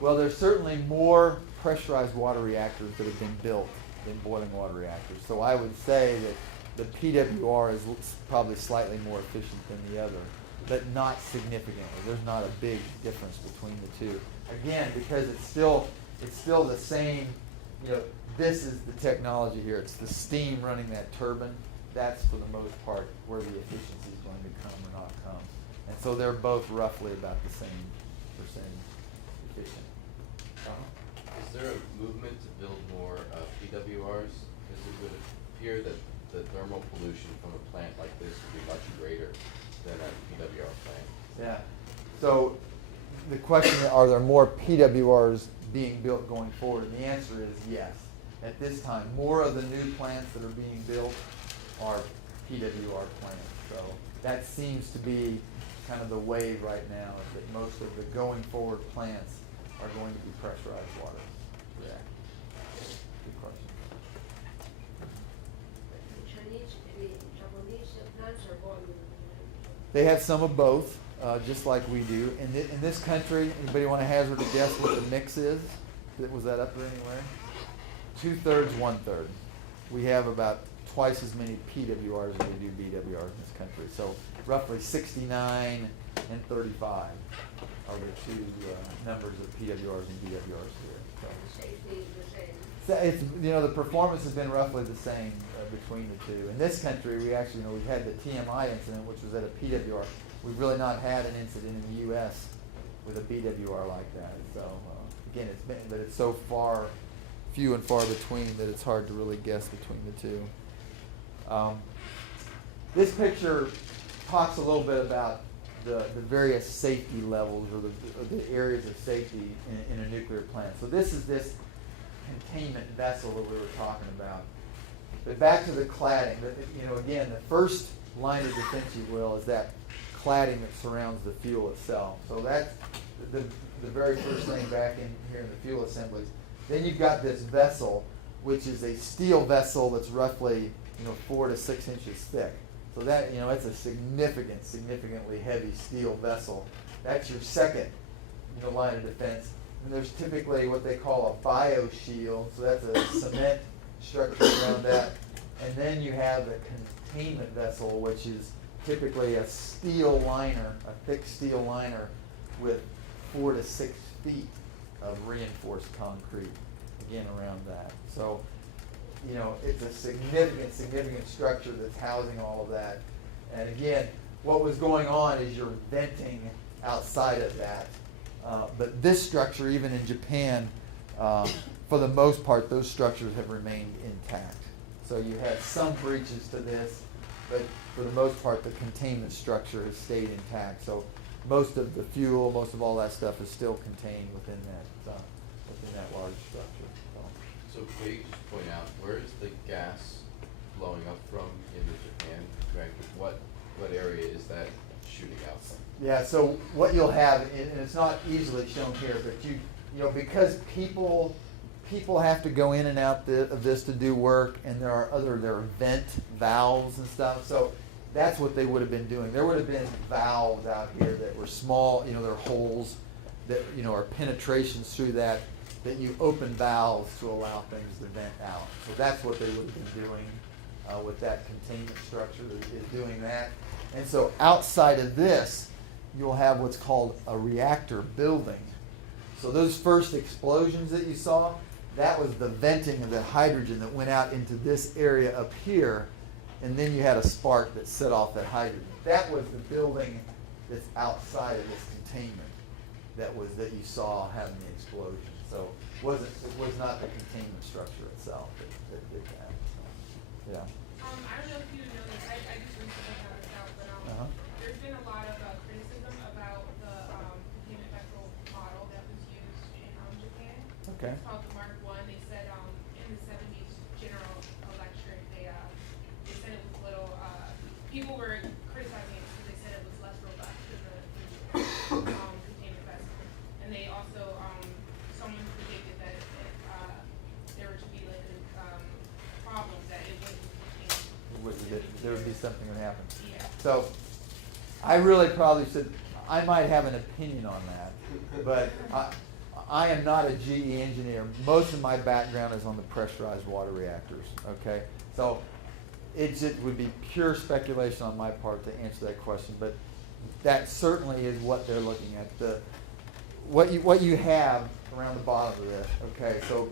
Well, there's certainly more pressurized water reactors that have been built than boiling water reactors. So I would say that the PWR is probably slightly more efficient than the other, but not significantly. There's not a big difference between the two. Again, because it's still the same. This is the technology here. It's the steam running that turbine. That's for the most part where the efficiency is going to come or not come. And so they're both roughly about the same percentage efficient. Is there a movement to build more PWRs? Because it would appear that the thermal pollution from a plant like this would be much greater than a PWR plant. Yeah. So the question, are there more PWRs being built going forward? And the answer is yes. At this time, more of the new plants that are being built are PWR plants. So that seems to be kind of the wave right now, is that most of the going forward plants are going to be pressurized water. Yeah. Good question. The Chinese, the Japanese plants are going. They have some of both, just like we do. In this country, anybody want to hazard a guess what the mix is? Was that up there anywhere? 2/3, 1/3. We have about twice as many PWRs as we do BWRs in this country. So roughly 69 and 35 are the two numbers of PWRs and BWRs here. So. Safety is the same. So it's, the performance has been roughly the same between the two. In this country, we actually, we've had the TMI incident, which was at a PWR. We've really not had an incident in the U.S. with a BWR like that. So again, it's so few and far between that it's hard to really guess between the two. This picture talks a little bit about the various safety levels or the areas of safety in a nuclear plant. So this is this containment vessel that we were talking about. But back to the cladding. Again, the first line of defense, you will, is that cladding that surrounds the fuel itself. So that's the very first thing back in here in the fuel assemblies. Then you've got this vessel, which is a steel vessel that's roughly 4 to 6 inches thick. So that it's a significantly heavy steel vessel. That's your second line of defense. And there's typically what they call a bioshield. So that's a cement structure around that. And then you have a containment vessel, which is typically a steel liner, a thick steel liner with 4 to 6 feet of reinforced concrete, again, around that. So, it's a significant structure that's housing all of that. And again, what was going on is you're venting outside of that. But this structure, even in Japan, for the most part, those structures have remained intact. So you have some breaches to this, but for the most part, the containment structure has stayed intact. So most of the fuel, most of all that stuff is still contained within that large structure. So can you just point out, where is the gas blowing up from in the Japan reactor? What area is that shooting out from? Yeah, so what you'll have, and it's not easily shown here, but you know, because people have to go in and out of this to do work, and there are vent valves and stuff, so that's what they would have been doing. There would have been valves out here that were small, you know, they're holes that, you know, are penetrations through that you open valves to allow things to vent out. So that's what they would have been doing with that containment structure, is doing that. And so outside of this, you'll have what's called a reactor building. So those first explosions that you saw, that was the venting of the hydrogen that went out into this area up here, and then you had a spark that set off that hydrogen. That was the building that's outside of this containment that you saw having the explosion. So it was not the containment structure itself that did that. So, yeah. I don't know if you know this, I just recently found this out, but there's been a lot of criticism about the containment vessel model that was used in Japan. Okay. It's called the Mark I. They said in the 70s general lecture, they said it was a little, people were criticizing it because they said it was less robust than the containment vessel. And they also, someone predicted that if there were to be like problems, that it wouldn't. There would be something that happened. Yeah. So I really probably should, I might have an opinion on that, but I am not a GE engineer. Most of my background is on the pressurized water reactors, okay? So it just would be pure speculation on my part to answer that question, but that certainly is what they're looking at. What you have around the bottom of this, okay? So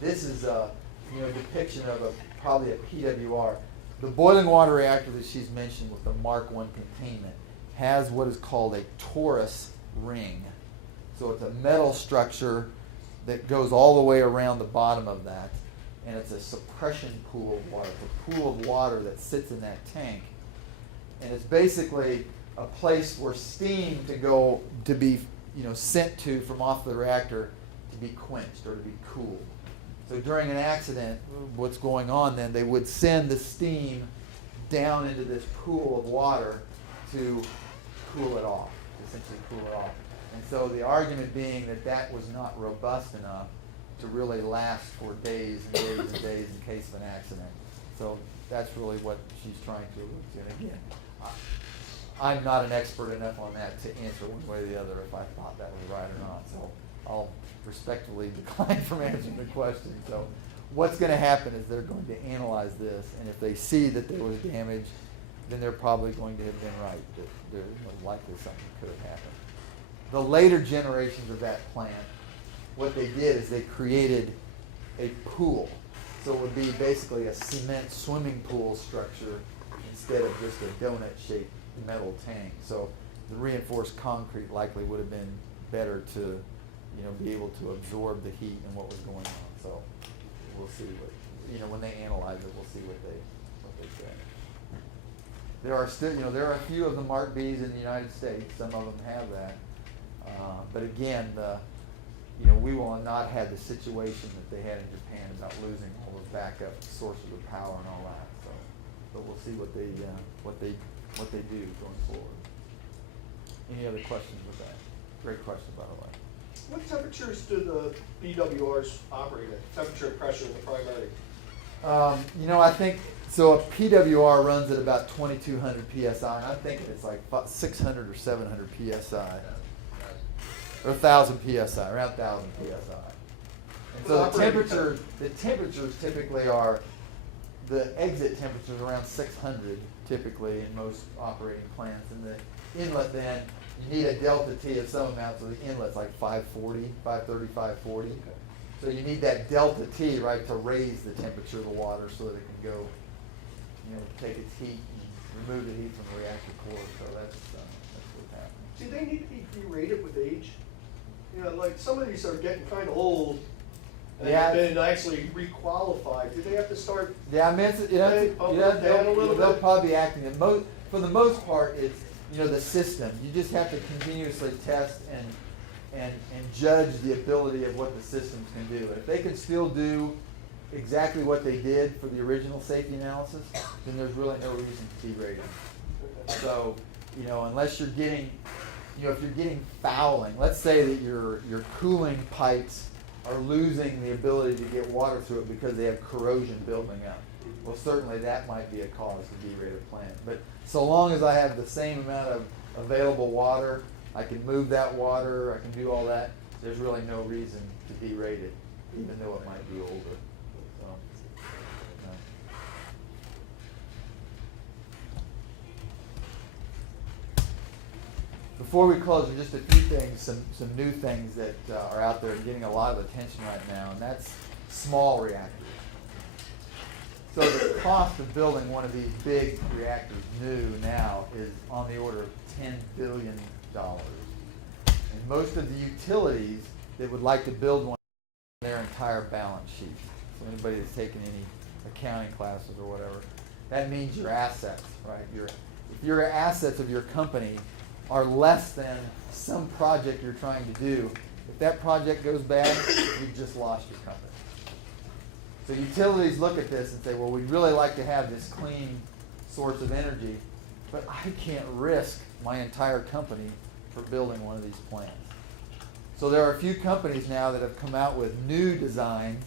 this is a depiction of probably a PWR. The boiling water reactor that she's mentioned with the Mark I containment has what is called a torus ring. So it's a metal structure that goes all the way around the bottom of that, and it's a suppression pool of water. It's a pool of water that sits in that tank, and it's basically a place where steam to be sent to from off the reactor to be quenched or to be cooled. So during an accident, what's going on then, they would send the steam down into this pool of water to cool it off, essentially cool it off. And so the argument being that was not robust enough to really last for days and days and days in case of an accident. So that's really what she's trying to allude to. And again, I'm not an expert enough on that to answer one way or the other if I thought that was right or not. So I'll respectfully decline from answering the question. So what's going to happen is they're going to analyze this, and if they see that there was damage, then they're probably going to have been right, that there was likely something could have happened. The later generations of that plant, what they did is they created a pool. So it would be basically a cement swimming pool structure instead of just a donut-shaped metal tank. So the reinforced concrete likely would have been better to be able to absorb the heat and what was going on. So we'll see when they analyze it, we'll see what they say. There are still, there are a few of the Mark Bs in the United States. Some of them have that. But again, we will not have the situation that they had in Japan about losing all those backup sources of power and all that. So, but we'll see what they do going forward. Any other questions with that? Great question, by the way. What temperatures do the BWRs operate at? Temperature and pressure in the primary? I think, so a PWR runs at about 2,200 PSI, and I'm thinking it's like 600 or 700 PSI. Or 1,000 PSI, around 1,000 PSI. And so the temperatures typically are, the exit temperatures around 600 typically in most operating plants, and the inlet then, you need a delta T of some amount, so the inlet's like 540, 530, 540. Okay. So you need that delta T, right, to raise the temperature of the water so that it can go, take its heat and remove the heat from the reactor core. So that's what's happening. Do they need to be derated with age? Like some of these are getting kind of old and have been actually requalified. Do they have to start? Yeah, I mean, they'll probably be acting. For the most part, the system. You just have to continuously test and judge the ability of what the systems can do. If they can still do exactly what they did for the original safety analysis, then there's really no reason to derate them. So, unless you're getting, if you're getting fouling, let's say that your cooling pipes are losing the ability to get water through it because they have corrosion building up. Well, certainly that might be a cause to derate a plant. But so long as I have the same amount of available water, I can move that water, I can do all that, there's really no reason to derate it, even though it might be older. So, Before we close, just a few things, some new things that are out there and getting a lot of attention right now, and that's small reactors. So the cost of building one of these big reactors new now is on the order of $10 billion. And most of the utilities that would like to build one on their entire balance sheet. So anybody that's taken any accounting classes or whatever, that means your assets, right? If your assets of your company are less than some project you're trying to do, if that project goes bad, you've just lost your company. So utilities look at this and say, well, we'd really like to have this clean source of energy, but I can't risk my entire company for building one of these plants. So there are a few companies now that have come out with new designs,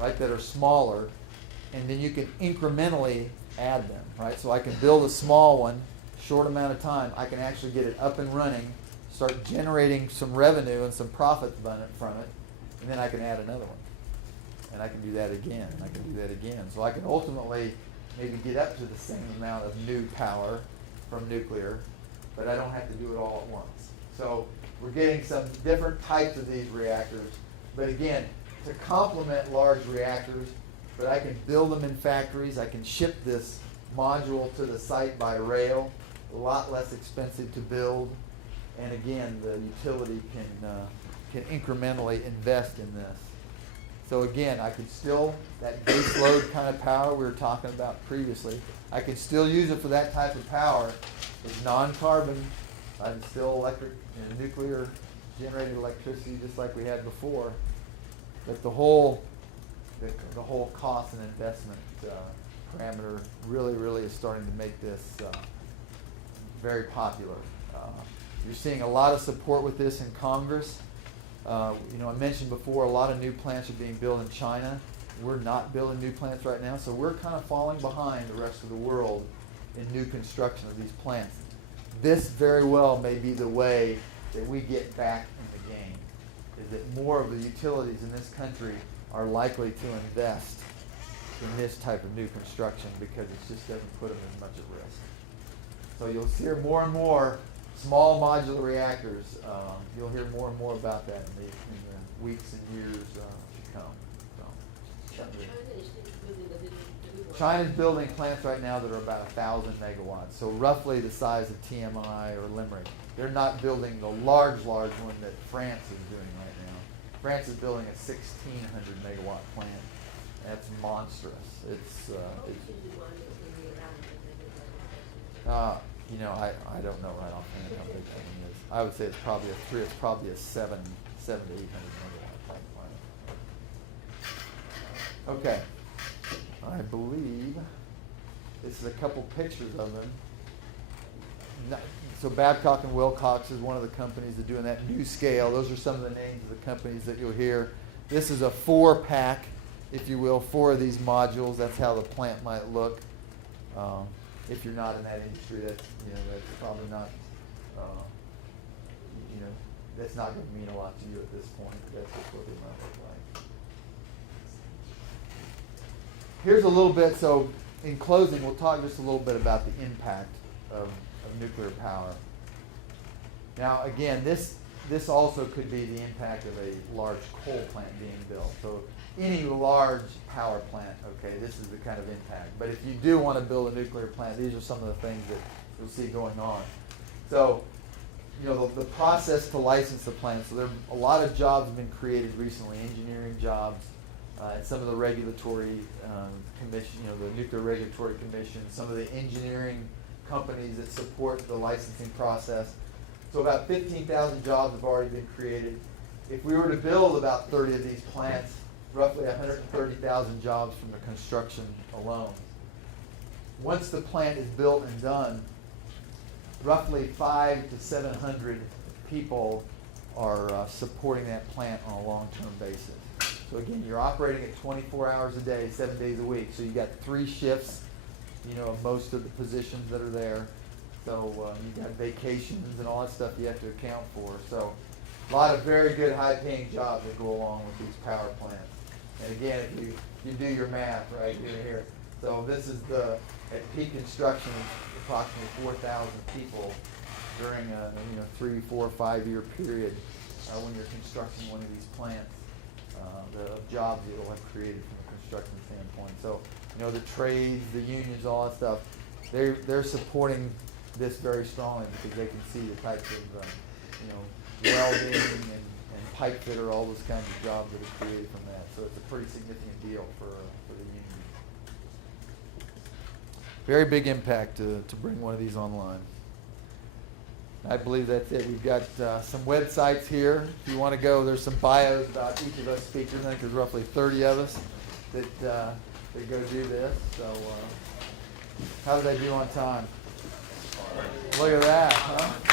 right, that are smaller, and then you can incrementally add them, right? So I can build a small one, short amount of time, I can actually get it up and running, start generating some revenue and some profit from it, and then I can add another one. And I can do that again, and I can do that again. So I can ultimately maybe get up to the same amount of new power from nuclear, but I don't have to do it all at once. So we're getting some different types of these reactors, but again, to complement large reactors, but I can build them in factories, I can ship this module to the site by rail, a lot less expensive to build, and again, the utility can incrementally invest in this. So again, I could still, that base load kind of power we were talking about previously, I could still use it for that type of power. It's non-carbon, I'm still nuclear generated electricity just like we had before. But the whole cost and investment parameter really is starting to make this very popular. You're seeing a lot of support with this in Congress. I mentioned before, a lot of new plants are being built in China. We're not building new plants right now, so we're kind of falling behind the rest of the world in new construction of these plants. This very well may be the way that we get back in the game, is that more of the utilities in this country are likely to invest in this type of new construction because it just doesn't put them as much at risk. So you'll hear more and more small modular reactors. You'll hear more and more about that in the weeks and years to come. So, China's building plants right now that are about 1,000 megawatts, so roughly the size of TMI or Limerick. They're not building the large one that France is doing right now. France is building a 1,600 megawatt plant. That's monstrous. I don't know right offhand how big that one is. I would say it's probably a 3. It's probably a 7 to 800 megawatt type plant. Okay, I believe this is a couple pictures of them. So Babcock and Wilcox is one of the companies that are doing that new scale. Those are some of the names of the companies that you'll hear. This is a 4-pack, if you will, 4 of these modules. That's how the plant might look. If you're not in that industry, that's probably not, that's not going to mean a lot to you at this point. That's just what they might look like. Here's a little bit. So in closing, we'll talk just a little bit about the impact of nuclear power. Now, again, this also could be the impact of a large coal plant being built. So any large power plant, okay, this is the kind of impact. But if you do want to build a nuclear plant, these are some of the things that you'll see going on. So, the process to license the plant. So there are a lot of jobs have been created recently, engineering jobs, and some of the regulatory commission, the Nuclear Regulatory Commission, some of the engineering companies that support the licensing process. So about 15,000 jobs have already been created. If we were to build about 30 of these plants, roughly 130,000 jobs from the construction alone. Once the plant is built and done, roughly 500 to 700 people are supporting that plant on a long-term basis. So again, you're operating at 24 hours a day, 7 days a week. So you got 3 shifts, of most of the positions that are there. So you got vacations and all that stuff you have to account for. So a lot of very good high-paying jobs that go along with these power plants. And again, if you do your math right here. So this is at peak construction, approximately 4,000 people during a 3, 4, 5 year period when you're constructing one of these plants. The jobs that you'll have created from a construction standpoint. So the trades, the unions, all that stuff, they're supporting this very strongly because they can see the types of welding and pipe fitter, all those kinds of jobs that are created from that. So it's a pretty significant deal for the union. Very big impact to bring one of these online. I believe that's it. We've got some websites here. If you want to go, there's some bios about each of us speakers. I think there's roughly 30 of us that go do this. So how did I do on time? Look at that, huh?